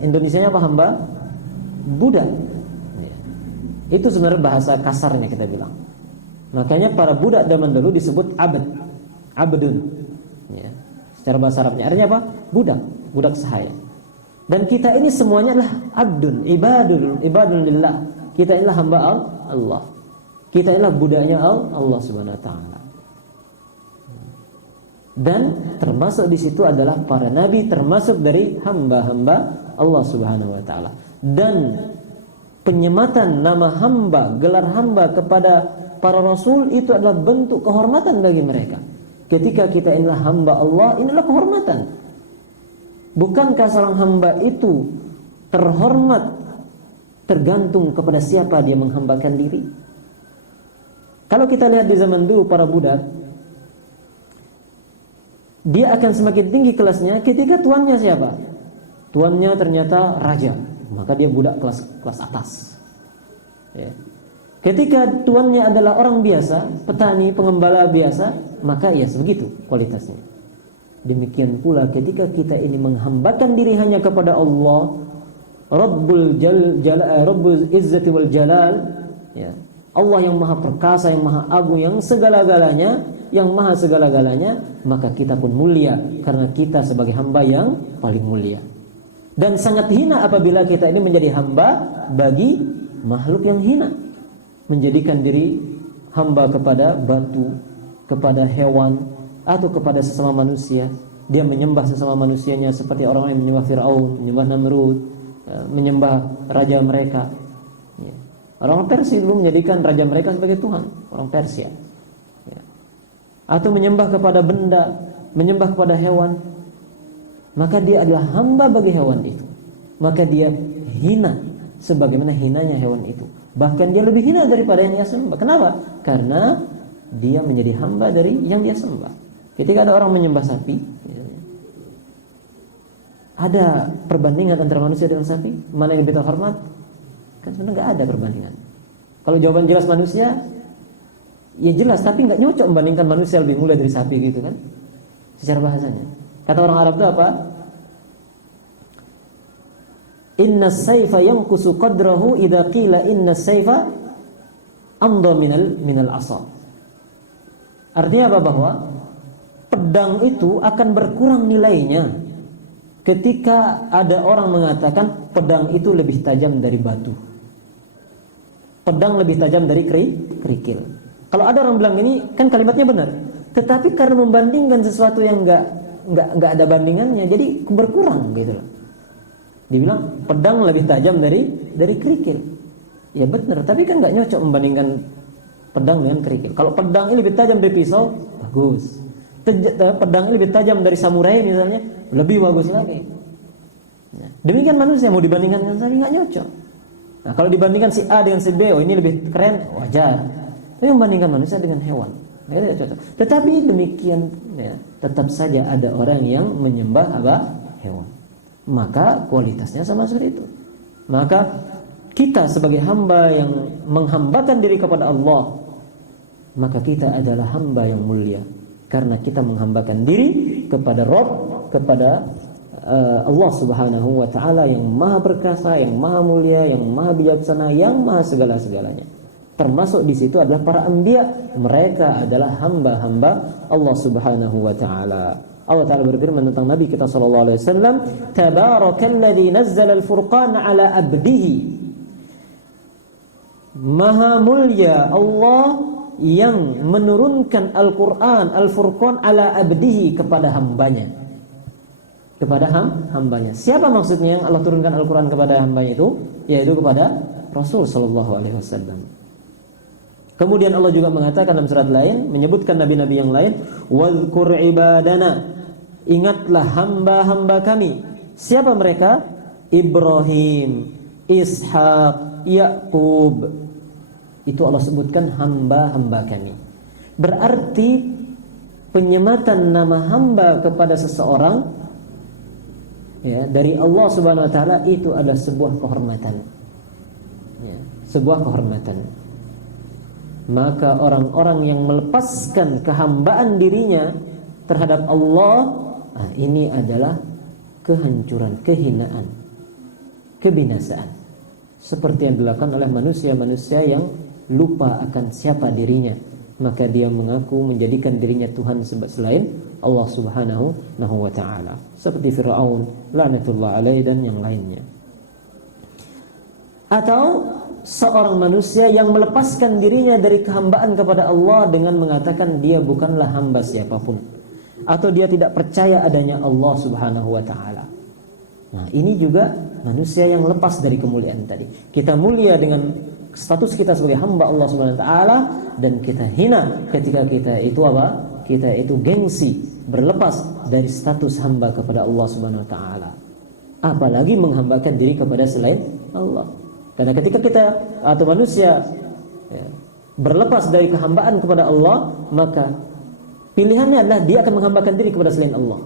Indonesianya apa hamba? Budak. Itu sebenarnya bahasa kasarnya kita bilang. Makanya para budak zaman dulu disebut abd. Abdun, ya. Secara bahasa Arabnya artinya apa? Budak, budak sahaya. Dan kita ini semuanya adalah abdun, ibadun lillah. Kita inilah hamba Allah. Kita inilah budaknya Allah Subhanahu wa taala. Dan termasuk di situ adalah para nabi, termasuk dari hamba-hamba Allah Subhanahu wa taala. Dan penyematan nama hamba, gelar hamba kepada para rasul itu adalah bentuk kehormatan bagi mereka. Ketika kita inilah hamba Allah, inilah kehormatan. Bukankah seorang hamba itu terhormat tergantung kepada siapa dia menghambakan diri? Kalau kita lihat di zaman dulu para budak, dia akan semakin tinggi kelasnya ketika tuannya siapa? Tuannya ternyata raja, maka dia budak kelas atas. Ya. Ketika tuannya adalah orang biasa, petani, pengembala biasa, maka ya sebegitu kualitasnya. Demikian pula ketika kita ini menghambakan diri hanya kepada Allah, Rabbul Izzati wal Jalal, ya. Allah yang maha perkasa, yang maha agung, yang segala-galanya, yang maha segala-galanya, maka kita pun mulia karena kita sebagai hamba yang paling mulia. Dan sangat hina apabila kita ini menjadi hamba bagi makhluk yang hina, menjadikan diri hamba kepada batu, kepada hewan, atau kepada sesama manusia. Dia menyembah sesama manusianya seperti orang yang menyembah Fir'aun, menyembah Namrud, menyembah raja mereka. Orang Persia dulu menjadikan raja mereka sebagai Tuhan, orang Persia. Atau menyembah kepada benda, menyembah kepada hewan. Maka dia adalah hamba bagi hewan itu. Maka dia hina sebagaimana hinanya hewan itu. Bahkan dia lebih hina daripada yang dia sembah. Kenapa? Karena dia menjadi hamba dari yang dia sembah. Ketika ada orang menyembah sapi, ada perbandingan antara manusia dengan sapi, mana yang lebih terhormat? Kan sebenarnya nggak ada perbandingan. Kalau jawaban jelas manusia, ya jelas, tapi nggak nyocok membandingkan manusia lebih mulia dari sapi gitu kan? Secara bahasanya. Kata orang Arab itu apa? Inna sayfa yanqusu qadrahu idza qila inna sayfa amdha minal asa. Artinya apa? Bahwa pedang itu akan berkurang nilainya ketika ada orang mengatakan pedang itu lebih tajam dari batu, pedang lebih tajam dari kerikil. Kalau ada orang bilang ini, kan kalimatnya benar, tetapi karena membandingkan sesuatu yang nggak ada bandingannya, jadi berkurang gitu loh. Dibilang pedang lebih tajam dari kerikil. Ya benar, tapi kan nggak nyocok membandingkan pedang dengan kerikil. Kalau pedang ini lebih tajam dari pisau, bagus. Pedang ini lebih tajam dari samurai misalnya, lebih bagus lagi. Demikian manusia, mau dibandingkan dengan saya nggak nyocok. Nah, kalau dibandingkan si A dengan si B, oh ini lebih keren, wajar. Tapi membandingkan manusia dengan hewan, tidak cocok. Tetapi demikian, ya, tetap saja ada orang yang menyembah hewan. Maka kualitasnya sama seperti itu. Maka kita sebagai hamba yang menghambakan diri kepada Allah, maka kita adalah hamba yang mulia. Karena kita menghambakan diri kepada Rabb, kepada Allah Subhanahu wa ta'ala yang maha perkasa, yang maha mulia, yang maha bijaksana, yang maha segala-segalanya. Termasuk di situ adalah para anbiya, mereka adalah hamba-hamba Allah Subhanahu wa ta'ala. Allah Ta'ala berfirman tentang Nabi kita sallallahu alaihi wasallam, "Tabarakalladzi nazzala al-furqana 'ala 'abdihi." Maha mulia Allah yang menurunkan Al-Quran, Al-Furqan ala abdihi, kepada hambanya. Kepada hambanya. Siapa maksudnya yang Allah turunkan Al-Quran kepada hambanya itu? Yaitu kepada Rasul sallallahu alaihi wasallam. Kemudian Allah juga mengatakan dalam surat lain, menyebutkan nabi-nabi yang lain, "Wadhkur ibadana." Ingatlah hamba-hamba kami. Siapa mereka? Ibrahim, Ishaq, Yaqub. Itu Allah sebutkan hamba-hamba kami. Berarti penyematan nama hamba kepada seseorang, ya, dari Allah Subhanahu wa ta'ala, itu adalah sebuah kehormatan, ya, sebuah kehormatan. Maka orang-orang yang melepaskan kehambaan dirinya terhadap Allah, ini adalah kehancuran, kehinaan, kebinasaan, seperti yang dilakukan oleh manusia-manusia yang lupa akan siapa dirinya, maka dia mengaku menjadikan dirinya Tuhan selain Allah Subhanahu wa ta'ala, seperti Fir'aun laknatullah alaihi dan yang lainnya. Atau seorang manusia yang melepaskan dirinya dari kehambaan kepada Allah dengan mengatakan dia bukanlah hamba siapapun, atau dia tidak percaya adanya Allah Subhanahu wa ta'ala. Nah, ini juga manusia yang lepas dari kemuliaan tadi. Kita mulia dengan status kita sebagai hamba Allah Subhanahu wa ta'ala, dan kita hina ketika kita itu apa? Kita itu gengsi, berlepas dari status hamba kepada Allah Subhanahu wa ta'ala. Apalagi menghambakan diri kepada selain Allah. Karena ketika kita atau manusia, ya, berlepas dari kehambaan kepada Allah, maka pilihannya adalah dia akan menghambakan diri kepada selain Allah,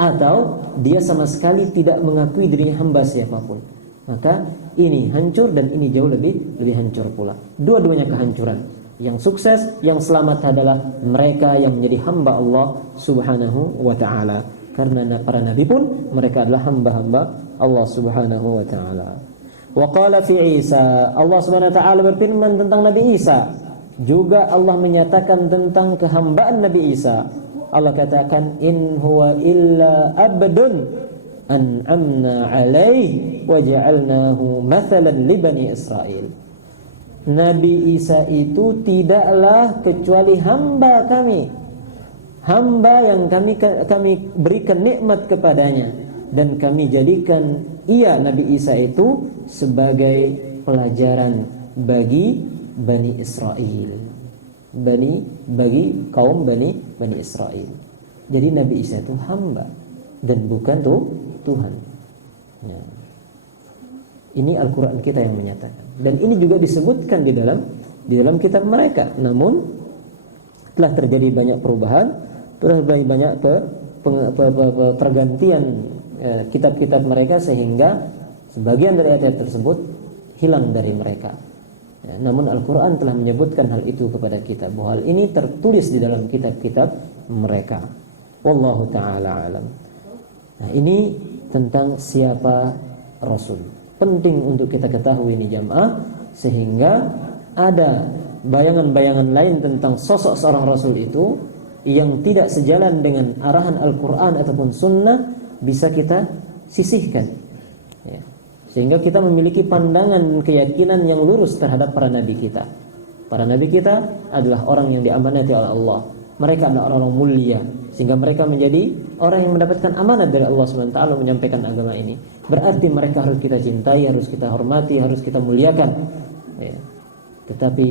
atau dia sama sekali tidak mengakui dirinya hamba siapapun. Maka ini hancur dan ini jauh lebih hancur pula. Dua-duanya kehancuran. Yang sukses, yang selamat adalah mereka yang menjadi hamba Allah Subhanahu wa ta'ala. Karena para nabi pun mereka adalah hamba-hamba Allah Subhanahu wa ta'ala. Wa qala fi Isa, Allah Subhanahu wa ta'ala berfirman tentang Nabi Isa. Juga Allah menyatakan tentang kehambaan Nabi Isa. Allah katakan, "In huwa illa abdun an'amna alaihi wa ja'alnahu mathalan li bani Israel." Nabi Isa itu tidaklah kecuali hamba kami, hamba yang kami berikan nikmat kepadanya, dan kami jadikan ia, Nabi Isa itu, sebagai pelajaran bagi Bani Israel, bagi kaum Bani Israel. Jadi Nabi Isa itu hamba dan bukan Tuhan. Ya. Ini Al-Quran kita yang menyatakan, dan ini juga disebutkan di dalam kitab mereka. Namun telah terjadi banyak perubahan, telah banyak pergantian kitab-kitab mereka, sehingga sebagian dari ayat tersebut hilang dari mereka. Ya, namun Al-Quran telah menyebutkan hal itu kepada kita, bahwa hal ini tertulis di dalam kitab-kitab mereka. Wallahu ta'ala alam. Nah, ini tentang siapa Rasul. Penting untuk kita ketahui ini jamaah, sehingga ada bayangan-bayangan lain tentang sosok seorang Rasul itu yang tidak sejalan dengan arahan Al-Quran ataupun Sunnah, bisa kita sisihkan, ya. Sehingga kita memiliki pandangan keyakinan yang lurus terhadap para nabi kita. Para nabi kita adalah orang yang diamanati oleh Allah. Mereka adalah orang-orang mulia, sehingga mereka menjadi orang yang mendapatkan amanat dari Allah SWT menyampaikan agama ini. Berarti mereka harus kita cintai, harus kita hormati, harus kita muliakan, ya. Tetapi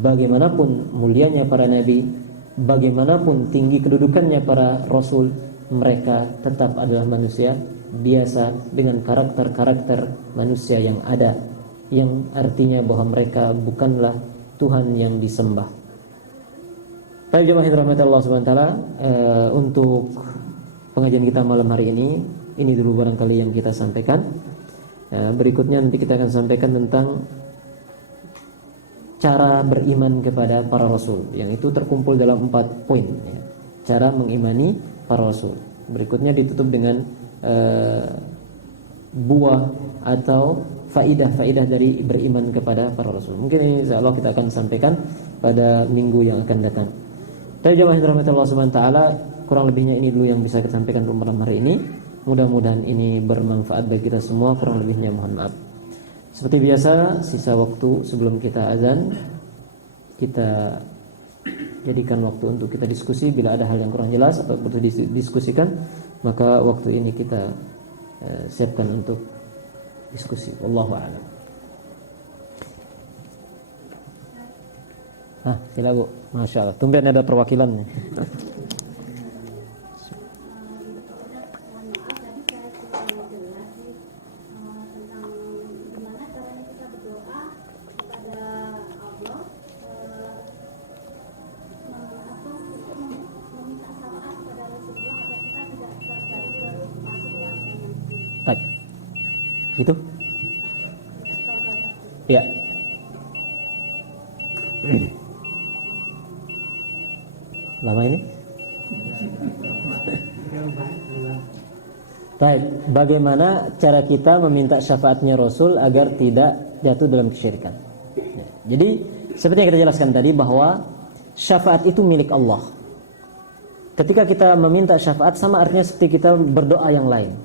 bagaimanapun mulianya para nabi, bagaimanapun tinggi kedudukannya para rasul, mereka tetap adalah manusia biasa dengan karakter-karakter manusia yang ada, yang artinya bahwa mereka bukanlah Tuhan yang disembah. Baik jemaah yang dirahmati Allah Subhanahu wa taala, untuk pengajian kita malam hari ini dulu barangkali yang kita sampaikan. Berikutnya nanti kita akan sampaikan tentang cara beriman kepada para rasul, yang itu terkumpul dalam 4 poin, ya. Cara mengimani para rasul. Berikutnya ditutup dengan buah atau faidah-faidah dari beriman kepada para rasul. Mungkin ini insyaallah kita akan sampaikan pada minggu yang akan datang. Tapi jemaah yang dirahmati Allah Subhanahu wa taala, kurang lebihnya ini dulu yang bisa kita sampaikan pada malam hari ini. Mudah-mudahan ini bermanfaat bagi kita semua. Kurang lebihnya mohon maaf. Seperti biasa, sisa waktu sebelum kita azan, kita jadikan waktu untuk kita diskusi. Bila ada hal yang kurang jelas atau perlu didiskusikan, maka waktu ini kita siapkan untuk diskusi. Wallahu a'lam. Sila Bu. Masya Allah. Tumben ada perwakilannya. Baik. Itu? Ya. Lama ini? Baik, bagaimana cara kita meminta syafaatnya Rasul agar tidak jatuh dalam kesyirikan? Jadi, seperti yang kita jelaskan tadi bahwa syafaat itu milik Allah. Ketika kita meminta syafaat sama artinya seperti kita berdoa yang lain.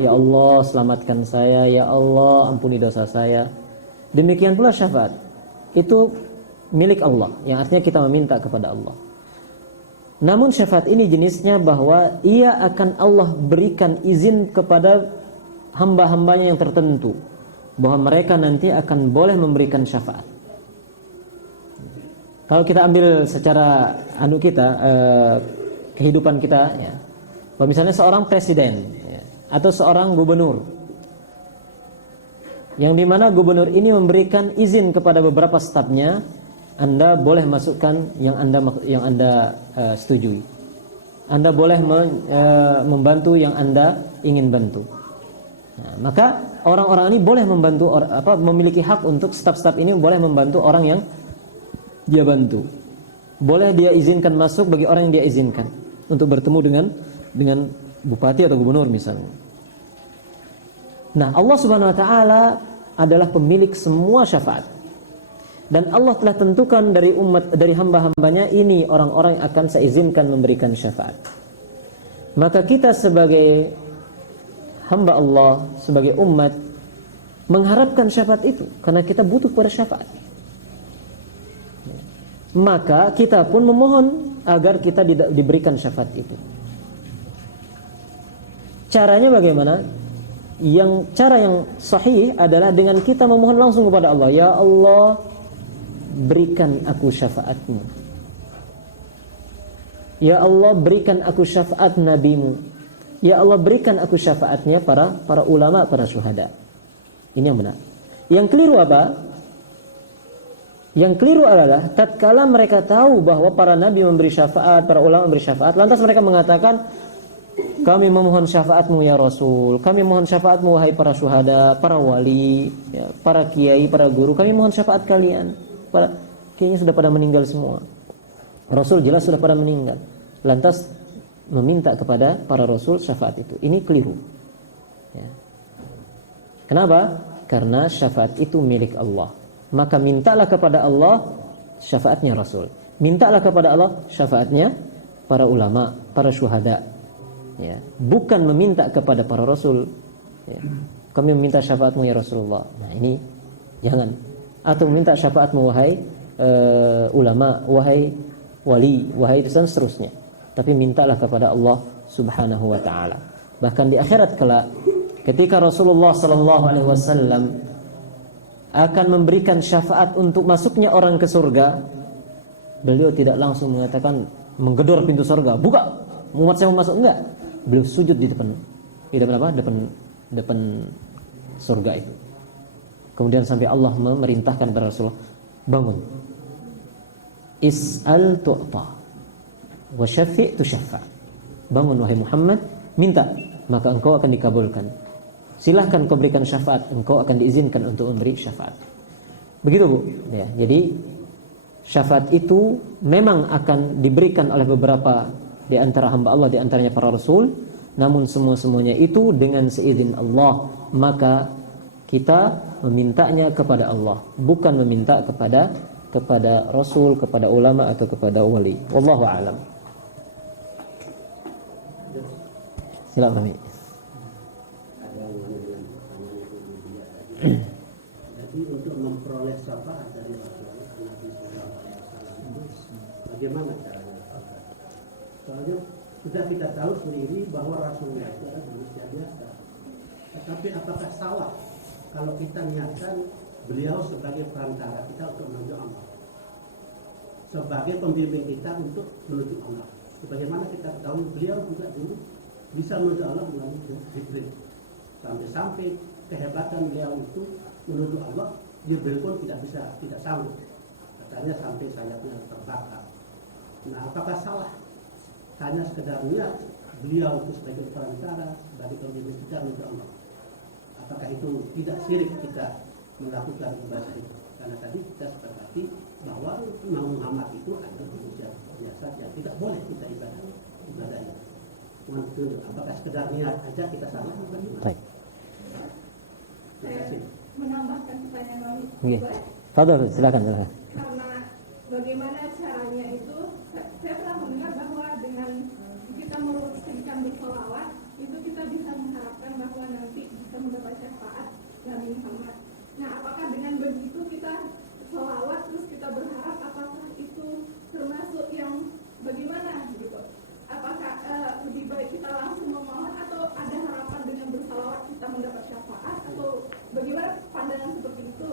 Ya Allah, selamatkan saya, ya Allah, ampuni dosa saya. Demikian pula syafaat. Itu milik Allah, yang artinya kita meminta kepada Allah. Namun syafaat ini jenisnya bahwa ia akan Allah berikan izin kepada hamba-hambanya yang tertentu, bahwa mereka nanti akan boleh memberikan syafaat. Kalau kita ambil secara kehidupan kita, ya, bahwa misalnya seorang presiden, ya, atau seorang gubernur, yang dimana gubernur ini memberikan izin kepada beberapa stafnya, Anda boleh masukkan yang anda setujui. Anda boleh membantu yang Anda ingin bantu. Nah, maka orang-orang ini boleh membantu, memiliki hak untuk staf-staf ini boleh membantu orang yang dia bantu. Boleh dia izinkan masuk bagi orang yang dia izinkan untuk bertemu dengan bupati atau gubernur misalnya. Nah, Allah Subhanahu wa taala adalah pemilik semua syafaat. Dan Allah telah tentukan dari hamba-hambanya ini orang-orang yang akan saya izinkan memberikan syafaat. Maka kita sebagai hamba Allah, sebagai umat, mengharapkan syafaat itu karena kita butuh pada syafaat. Maka kita pun memohon agar kita diberikan syafaat itu. Caranya bagaimana? Cara yang sahih adalah dengan kita memohon langsung kepada Allah. Ya Allah, berikan aku syafaatmu. Ya Allah, berikan aku syafaat nabimu. Ya Allah, berikan aku syafaatnya para ulama, para syuhada. Ini yang benar. Yang keliru apa? Yang keliru adalah tatkala mereka tahu bahwa para nabi memberi syafaat, para ulama memberi syafaat, lantas mereka mengatakan, kami memohon syafaatmu ya Rasul, kami mohon syafaatmu wahai para syuhada, para wali, ya, para kiai, para guru, kami mohon syafaat kalian. Kayaknya sudah pada meninggal semua. Rasul jelas sudah pada meninggal. Lantas meminta kepada para rasul syafaat itu. Ini keliru. Ya. Kenapa? Karena syafaat itu milik Allah. Maka mintalah kepada Allah syafaatnya Rasul. Mintalah kepada Allah syafaatnya para ulama, para syuhada. ya, bukan meminta kepada para rasul, ya. Kami meminta syafaatmu ya Rasulullah. Nah ini jangan. Atau meminta syafaatmu wahai ulama, wahai wali, wahai dan seterusnya. Tapi mintalah kepada Allah Subhanahu wa taala. Bahkan di akhirat kelak ketika Rasulullah sallallahu alaihi wasallam akan memberikan syafaat untuk masuknya orang ke surga, beliau tidak langsung mengatakan menggedor pintu surga, "Buka, umat saya mau masuk." Enggak. Beliau sujud di depan surga itu. Kemudian sampai Allah memerintahkan kepada Rasulullah, bangun, is'al tu'ta wa syafi' tusyaffa. Bangun wahai Muhammad, minta maka engkau akan dikabulkan. Silahkan kau berikan syafaat, engkau akan diizinkan untuk memberi syafaat. Begitu Bu ya, jadi syafaat itu memang akan diberikan oleh beberapa di antara hamba Allah, di antaranya para rasul. Namun semuanya itu dengan seizin Allah. Maka kita memintanya kepada Allah, bukan meminta kepada rasul, kepada ulama atau kepada wali. Wallahu a'lam. Silakan Rami. Jadi untuk memperoleh syafaat dari Rasulullah Nabi SAW, bagaimana caranya? Soalnya sudah kita tahu sendiri bahwa Rasulullah itu adalah manusia biasa. Tetapi apakah salah kalau kita niatkan beliau sebagai perantara kita untuk menuju Allah, sebagai pembimbing kita untuk menuju Allah? Sebagaimana kita tahu beliau juga dulu bisa menuju Allah melalui Jibril. Sampai-sampai kehebatan beliau itu menuju Allah, Jibril pun tidak sanggup. Katanya sampai sayapnya terbakar. Nah, apakah salah? Hanya sekedar niat beliau itu sebagai perantara, sebagai pembimbing kita menuju Allah. Apakah itu tidak syirik kita melakukan ibadah itu? Karena tadi kita sepakati bahwa Muhammad itu adalah manusia biasa yang tidak boleh kita ibadahnya. Apakah sekedar niat aja kita salah? Baik. Terima kasih. Menambahkan pertanyaan Oke. Fadhil, silakan. Karena bagaimana caranya itu, saya pernah mendengar bahwa dengan kita merutinkan bersolawat itu kita bisa mengharapkan bahwa nanti bisa mendapat syafaat dari Muhammad. Nah, apakah dengan begitu kita solawat terus kita berharap, apakah itu termasuk yang bagaimana gitu? Apakah lebih baik kita langsung memohon atau ada harapan dengan bersolawat kita mendapat syafaat, atau bagaimana pandangan seperti itu?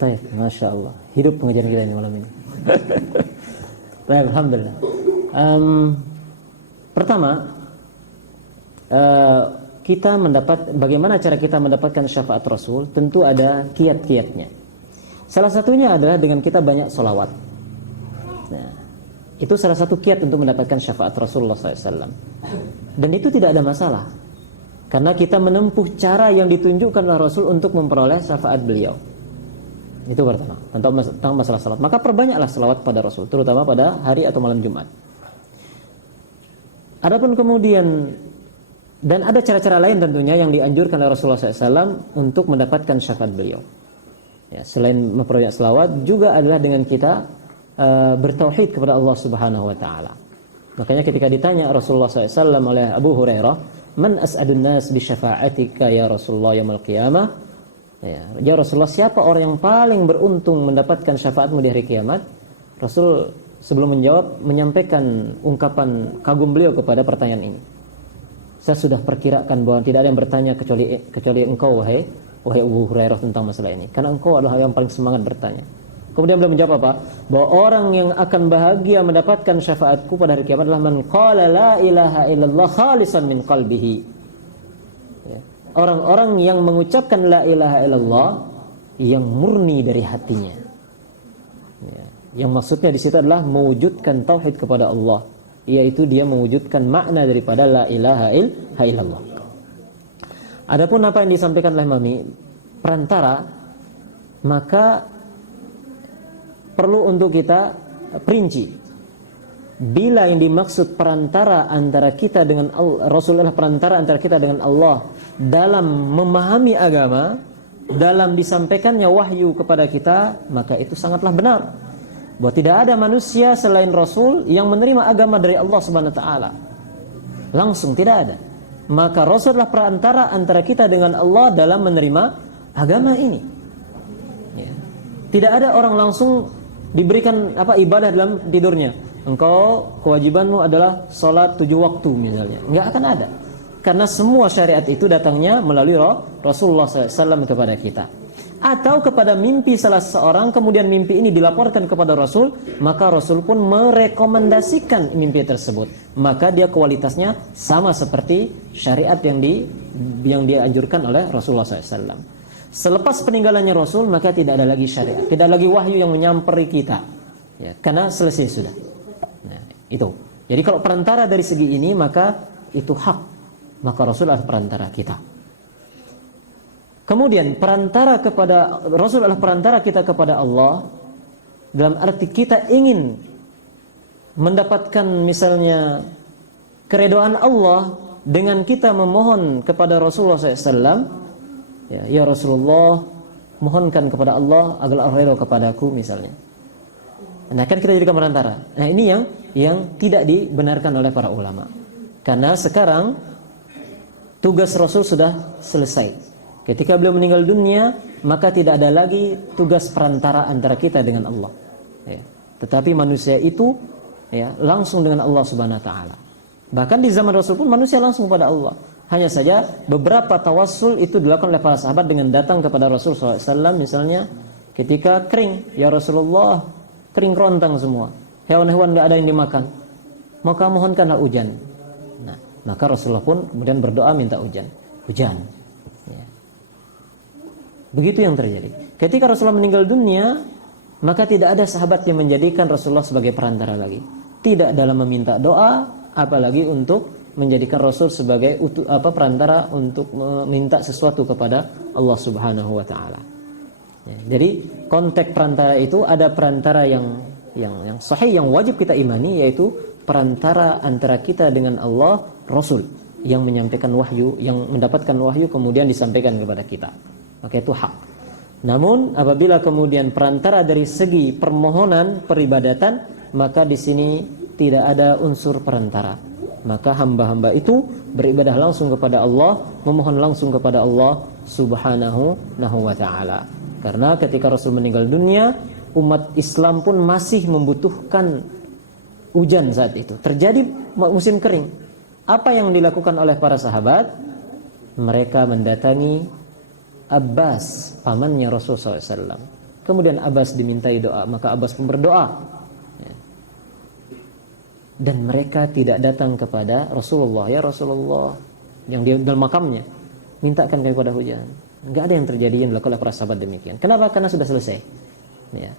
Baik, Masya Allah. Hidup pengajian kita ini malam ini. Baik, alhamdulillah. Pertama, kita bagaimana cara kita mendapatkan syafaat Rasul? Tentu ada kiat-kiatnya. Salah satunya adalah dengan kita banyak solawat. Nah, itu salah satu kiat untuk mendapatkan syafaat Rasulullah SAW. Dan itu tidak ada masalah, karena kita menempuh cara yang ditunjukkan oleh Rasul untuk memperoleh syafaat beliau. Itu pertama, tentang masalah salat. Maka perbanyaklah salawat pada Rasul, terutama pada hari atau malam Jumat. Adapun kemudian, dan ada cara-cara lain tentunya yang dianjurkan oleh Rasulullah SAW untuk mendapatkan syafaat beliau. Ya, selain memperbanyak salawat, juga adalah dengan kita bertauhid kepada Allah Subhanahu Wa Taala. Makanya ketika ditanya Rasulullah SAW oleh Abu Hurairah, "Man as'adun nas bi syafa'atika ya Rasulullah yaumil qiyamah?" Ya Rasulullah, siapa orang yang paling beruntung mendapatkan syafaatmu di hari kiamat? Rasul sebelum menjawab menyampaikan ungkapan kagum beliau kepada pertanyaan ini. Saya sudah perkirakan bahwa tidak ada yang bertanya kecuali engkau wahai Abu Hurairah tentang masalah ini, karena engkau adalah yang paling semangat bertanya. Kemudian beliau menjawab apa? Bahwa orang yang akan bahagia mendapatkan syafaatku pada hari kiamat adalah man qala la ilaha illallah khalisan min qalbihi. Orang-orang yang mengucapkan la ilaha illallah yang murni dari hatinya. Ya. Yang maksudnya di situ adalah mewujudkan tauhid kepada Allah, yaitu dia mewujudkan makna daripada la ilaha illallah. Adapun apa yang disampaikan oleh Mami, perantara, maka perlu untuk kita perinci. Bila yang dimaksud perantara antara kita dengan Allah, Rasulullah perantara antara kita dengan Allah dalam memahami agama, dalam disampaikannya wahyu kepada kita, maka itu sangatlah benar. Bahwa tidak ada manusia selain Rasul yang menerima agama dari Allah Subhanahu wa taala. langsung, tidak ada. Maka Rasul adalah perantara antara kita dengan Allah dalam menerima agama ini. Ya. Tidak ada orang langsung diberikan ibadah dalam tidurnya. Engkau kewajibanmu adalah sholat 7 waktu misalnya. Enggak akan ada. Karena semua syariat itu datangnya melalui Rasulullah SAW kepada kita. Atau kepada mimpi salah seorang, kemudian mimpi ini dilaporkan kepada Rasul, maka Rasul pun merekomendasikan mimpi tersebut. Maka dia kualitasnya sama seperti syariat yang dianjurkan oleh Rasulullah SAW. Selepas peninggalannya Rasul, maka tidak ada lagi syariat, tidak lagi wahyu yang menyamperi kita, ya, karena selesai sudah. Nah, itu. Jadi kalau perantara dari segi ini, maka itu hak. Maka Rasul adalah perantara kita. Kemudian Rasul adalah perantara kita kepada Allah, dalam arti kita ingin mendapatkan misalnya keridhaan Allah dengan kita memohon kepada Rasulullah SAW, ya Rasulullah, mohonkan kepada Allah agar Allah ridha kepadaku misalnya. Nah, kan kita jadikan perantara. Nah, ini yang tidak dibenarkan oleh para ulama. Karena sekarang tugas Rasul sudah selesai. Ketika beliau meninggal dunia, maka tidak ada lagi tugas perantara antara kita dengan Allah. Ya. Tetapi manusia itu langsung dengan Allah Subhanahu Wa Taala. Bahkan di zaman Rasul pun manusia langsung kepada Allah. Hanya saja beberapa tawassul itu dilakukan oleh para sahabat dengan datang kepada Rasul SAW, misalnya ketika kering, ya Rasulullah, kering kerontang semua, hewan-hewan tidak ada yang dimakan, maka mohonkanlah hujan. Nah, maka Rasulullah pun kemudian berdoa minta hujan. Ya. Begitu yang terjadi. Ketika Rasulullah meninggal dunia, maka tidak ada sahabat yang menjadikan Rasulullah sebagai perantara lagi. Tidak dalam meminta doa, apalagi untuk menjadikan Rasul sebagai perantara untuk meminta sesuatu kepada Allah Subhanahu Wa Taala. Ya, jadi konteks perantara itu ada perantara yang sahih, yang wajib kita imani, yaitu perantara antara kita dengan Allah, Rasul yang menyampaikan wahyu, yang mendapatkan wahyu kemudian disampaikan kepada kita. Maka itu hak. Namun apabila kemudian perantara dari segi permohonan peribadatan, maka di sini tidak ada unsur perantara. Maka hamba-hamba itu beribadah langsung kepada Allah, memohon langsung kepada Allah Subhanahu wa Ta'ala. Karena ketika Rasul meninggal dunia, umat Islam pun masih membutuhkan hujan saat itu. Terjadi musim kering. Apa yang dilakukan oleh para sahabat? Mereka mendatangi Abbas, pamannya Rasulullah SAW. Kemudian Abbas dimintai doa, maka Abbas pun berdoa. Dan mereka tidak datang kepada Rasulullah, ya Rasulullah, yang di dalam makamnya, mintakan kepada hujan. Enggak ada yang terjadi yang dilakukan oleh para sahabat demikian. Kenapa? Karena sudah selesai. Ya.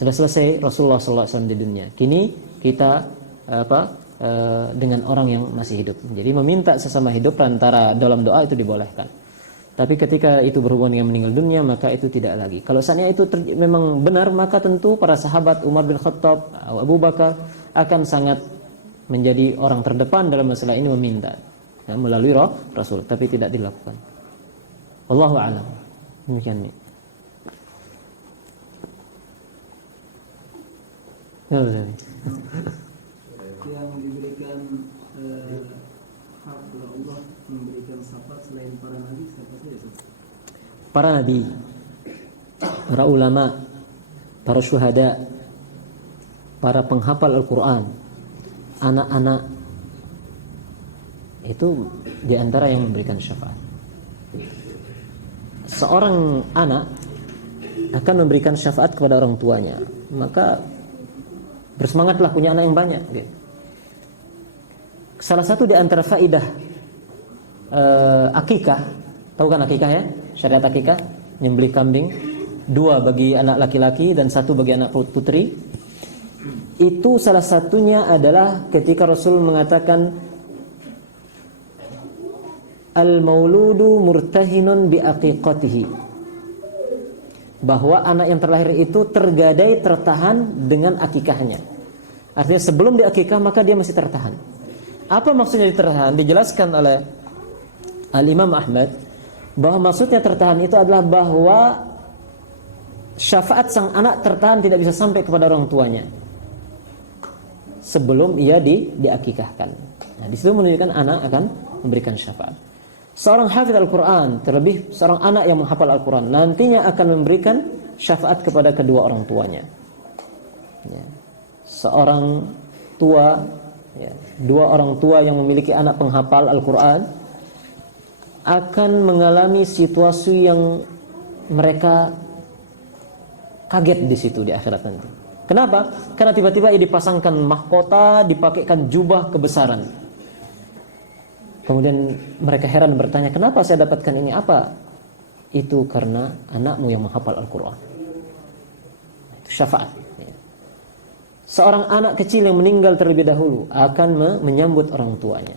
Sudah selesai Rasulullah SAW di dunia. Kini kita dengan orang yang masih hidup. Jadi meminta sesama hidup perantara dalam doa itu dibolehkan. Tapi ketika itu berhubungan dengan meninggal dunia, maka itu tidak lagi. Kalau seandainya itu memang benar, maka tentu para sahabat Umar bin Khattab, Abu Bakar akan sangat menjadi orang terdepan dalam masalah ini meminta melalui Rasul, tapi tidak dilakukan. Wallahu a'lam. Demikian nih. Yang diberikan hak oleh Allah memberikan syafaat selain para nabi, siapa saja? Para nabi, para ulama, para syuhada, para penghafal Al-Quran, anak-anak, itu diantara yang memberikan syafaat. Seorang anak akan memberikan syafaat kepada orang tuanya, maka bersemangatlah punya anak yang banyak. Salah satu di antara faidah akikah, tahu kan akikah ya? Syariat akikah, nyembelih kambing, 2 bagi anak laki-laki dan 1 bagi anak putri. Itu salah satunya adalah ketika Rasul mengatakan al-mauludu murtahinun bi aqiqatihi, bahwa anak yang terlahir itu tergadai, tertahan dengan akikahnya. Artinya sebelum diakikah maka dia masih tertahan. Apa maksudnya tertahan? Dijelaskan oleh Al-Imam Ahmad bahwa maksudnya tertahan itu adalah bahwa syafaat sang anak tertahan, tidak bisa sampai kepada orang tuanya sebelum ia diakikahkan. Nah, di situ menunjukkan anak akan memberikan syafaat. Seorang hafidz Al-Quran, terlebih seorang anak yang menghafal Al-Quran, nantinya akan memberikan syafaat kepada kedua orang tuanya. Ya. Seorang tua, ya, dua orang tua yang memiliki anak penghafal Al-Quran akan mengalami situasi yang mereka kaget di situ di akhirat nanti. Kenapa? Karena tiba-tiba ia dipasangkan mahkota, dipakaikan jubah kebesaran. Kemudian mereka heran bertanya, kenapa saya dapatkan ini? Apa? Itu karena anakmu yang menghafal Al-Quran. Itu syafaat. Seorang anak kecil yang meninggal terlebih dahulu akan menyambut orang tuanya.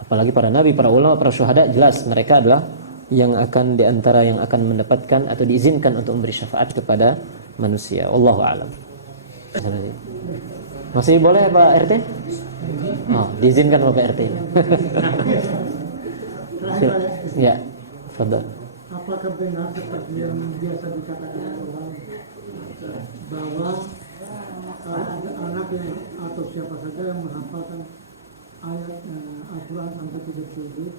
Apalagi para nabi, para ulama, para syuhada, jelas mereka adalah yang akan diantara yang akan mendapatkan atau diizinkan untuk memberi syafaat kepada manusia. Wallahu a'lam. Masih boleh Pak RT? Oh, diizinkan Bapak RT. Ya, fadhal. Apakah benar seperti yang biasa dikatakan orang bahwa ada anak yang atau siapa saja yang menghafalkan ayat Al-Quran sampai 30 juz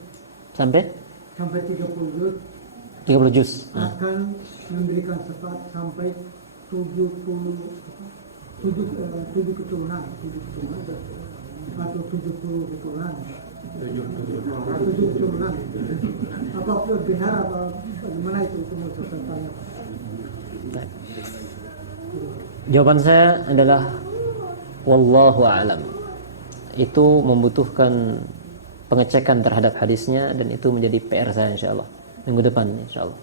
sampai 30 juz akan memberikan syafaat sampai 7 keturunan atau 70 keturunan. 7 keturunan. Apakah benar atau bagaimana itu tanya? Jawaban saya adalah wallahu a'lam. Itu membutuhkan pengecekan terhadap hadisnya dan itu menjadi PR saya insyaallah minggu depan insyaallah.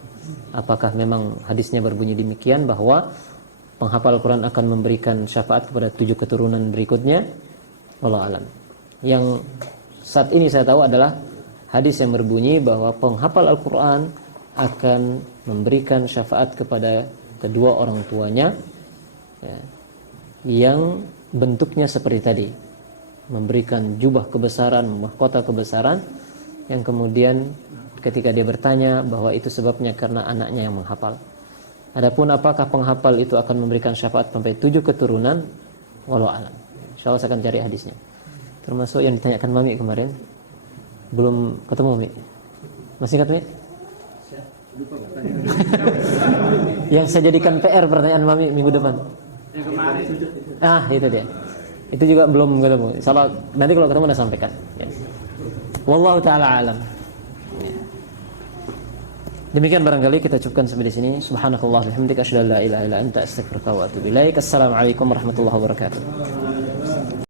Apakah memang hadisnya berbunyi demikian bahwa penghafal Al-Quran akan memberikan syafaat kepada 7 keturunan berikutnya? Wallahu a'lam. Yang saat ini saya tahu adalah hadis yang berbunyi bahwa penghafal Al-Quran akan memberikan syafaat kepada kedua orang tuanya, ya, yang bentuknya seperti tadi, memberikan jubah kebesaran, mahkota kebesaran, yang kemudian ketika dia bertanya bahwa itu sebabnya karena anaknya yang menghafal. Adapun apakah penghafal itu akan memberikan syafaat sampai 7 keturunan, wallahu a'lam. Insyaallah saya akan cari hadisnya. Termasuk yang ditanyakan Mami kemarin. Belum ketemu Mi. Masih ingat Mi? Yang saya jadikan PR pertanyaan Mami minggu depan. Yang kemarin Itu dia. Itu juga belum ketemu. Insyaallah nanti kalau ketemu udah sampaikan. Ya. Wallahu taala alam. Demikian barangkali kita cukupkan sampai di sini. Subhanakallah bihamdika asyhadu an la ilaha illa anta astaghfiruka wa atubu ilaik. Assalamualaikum warahmatullahi wabarakatuh.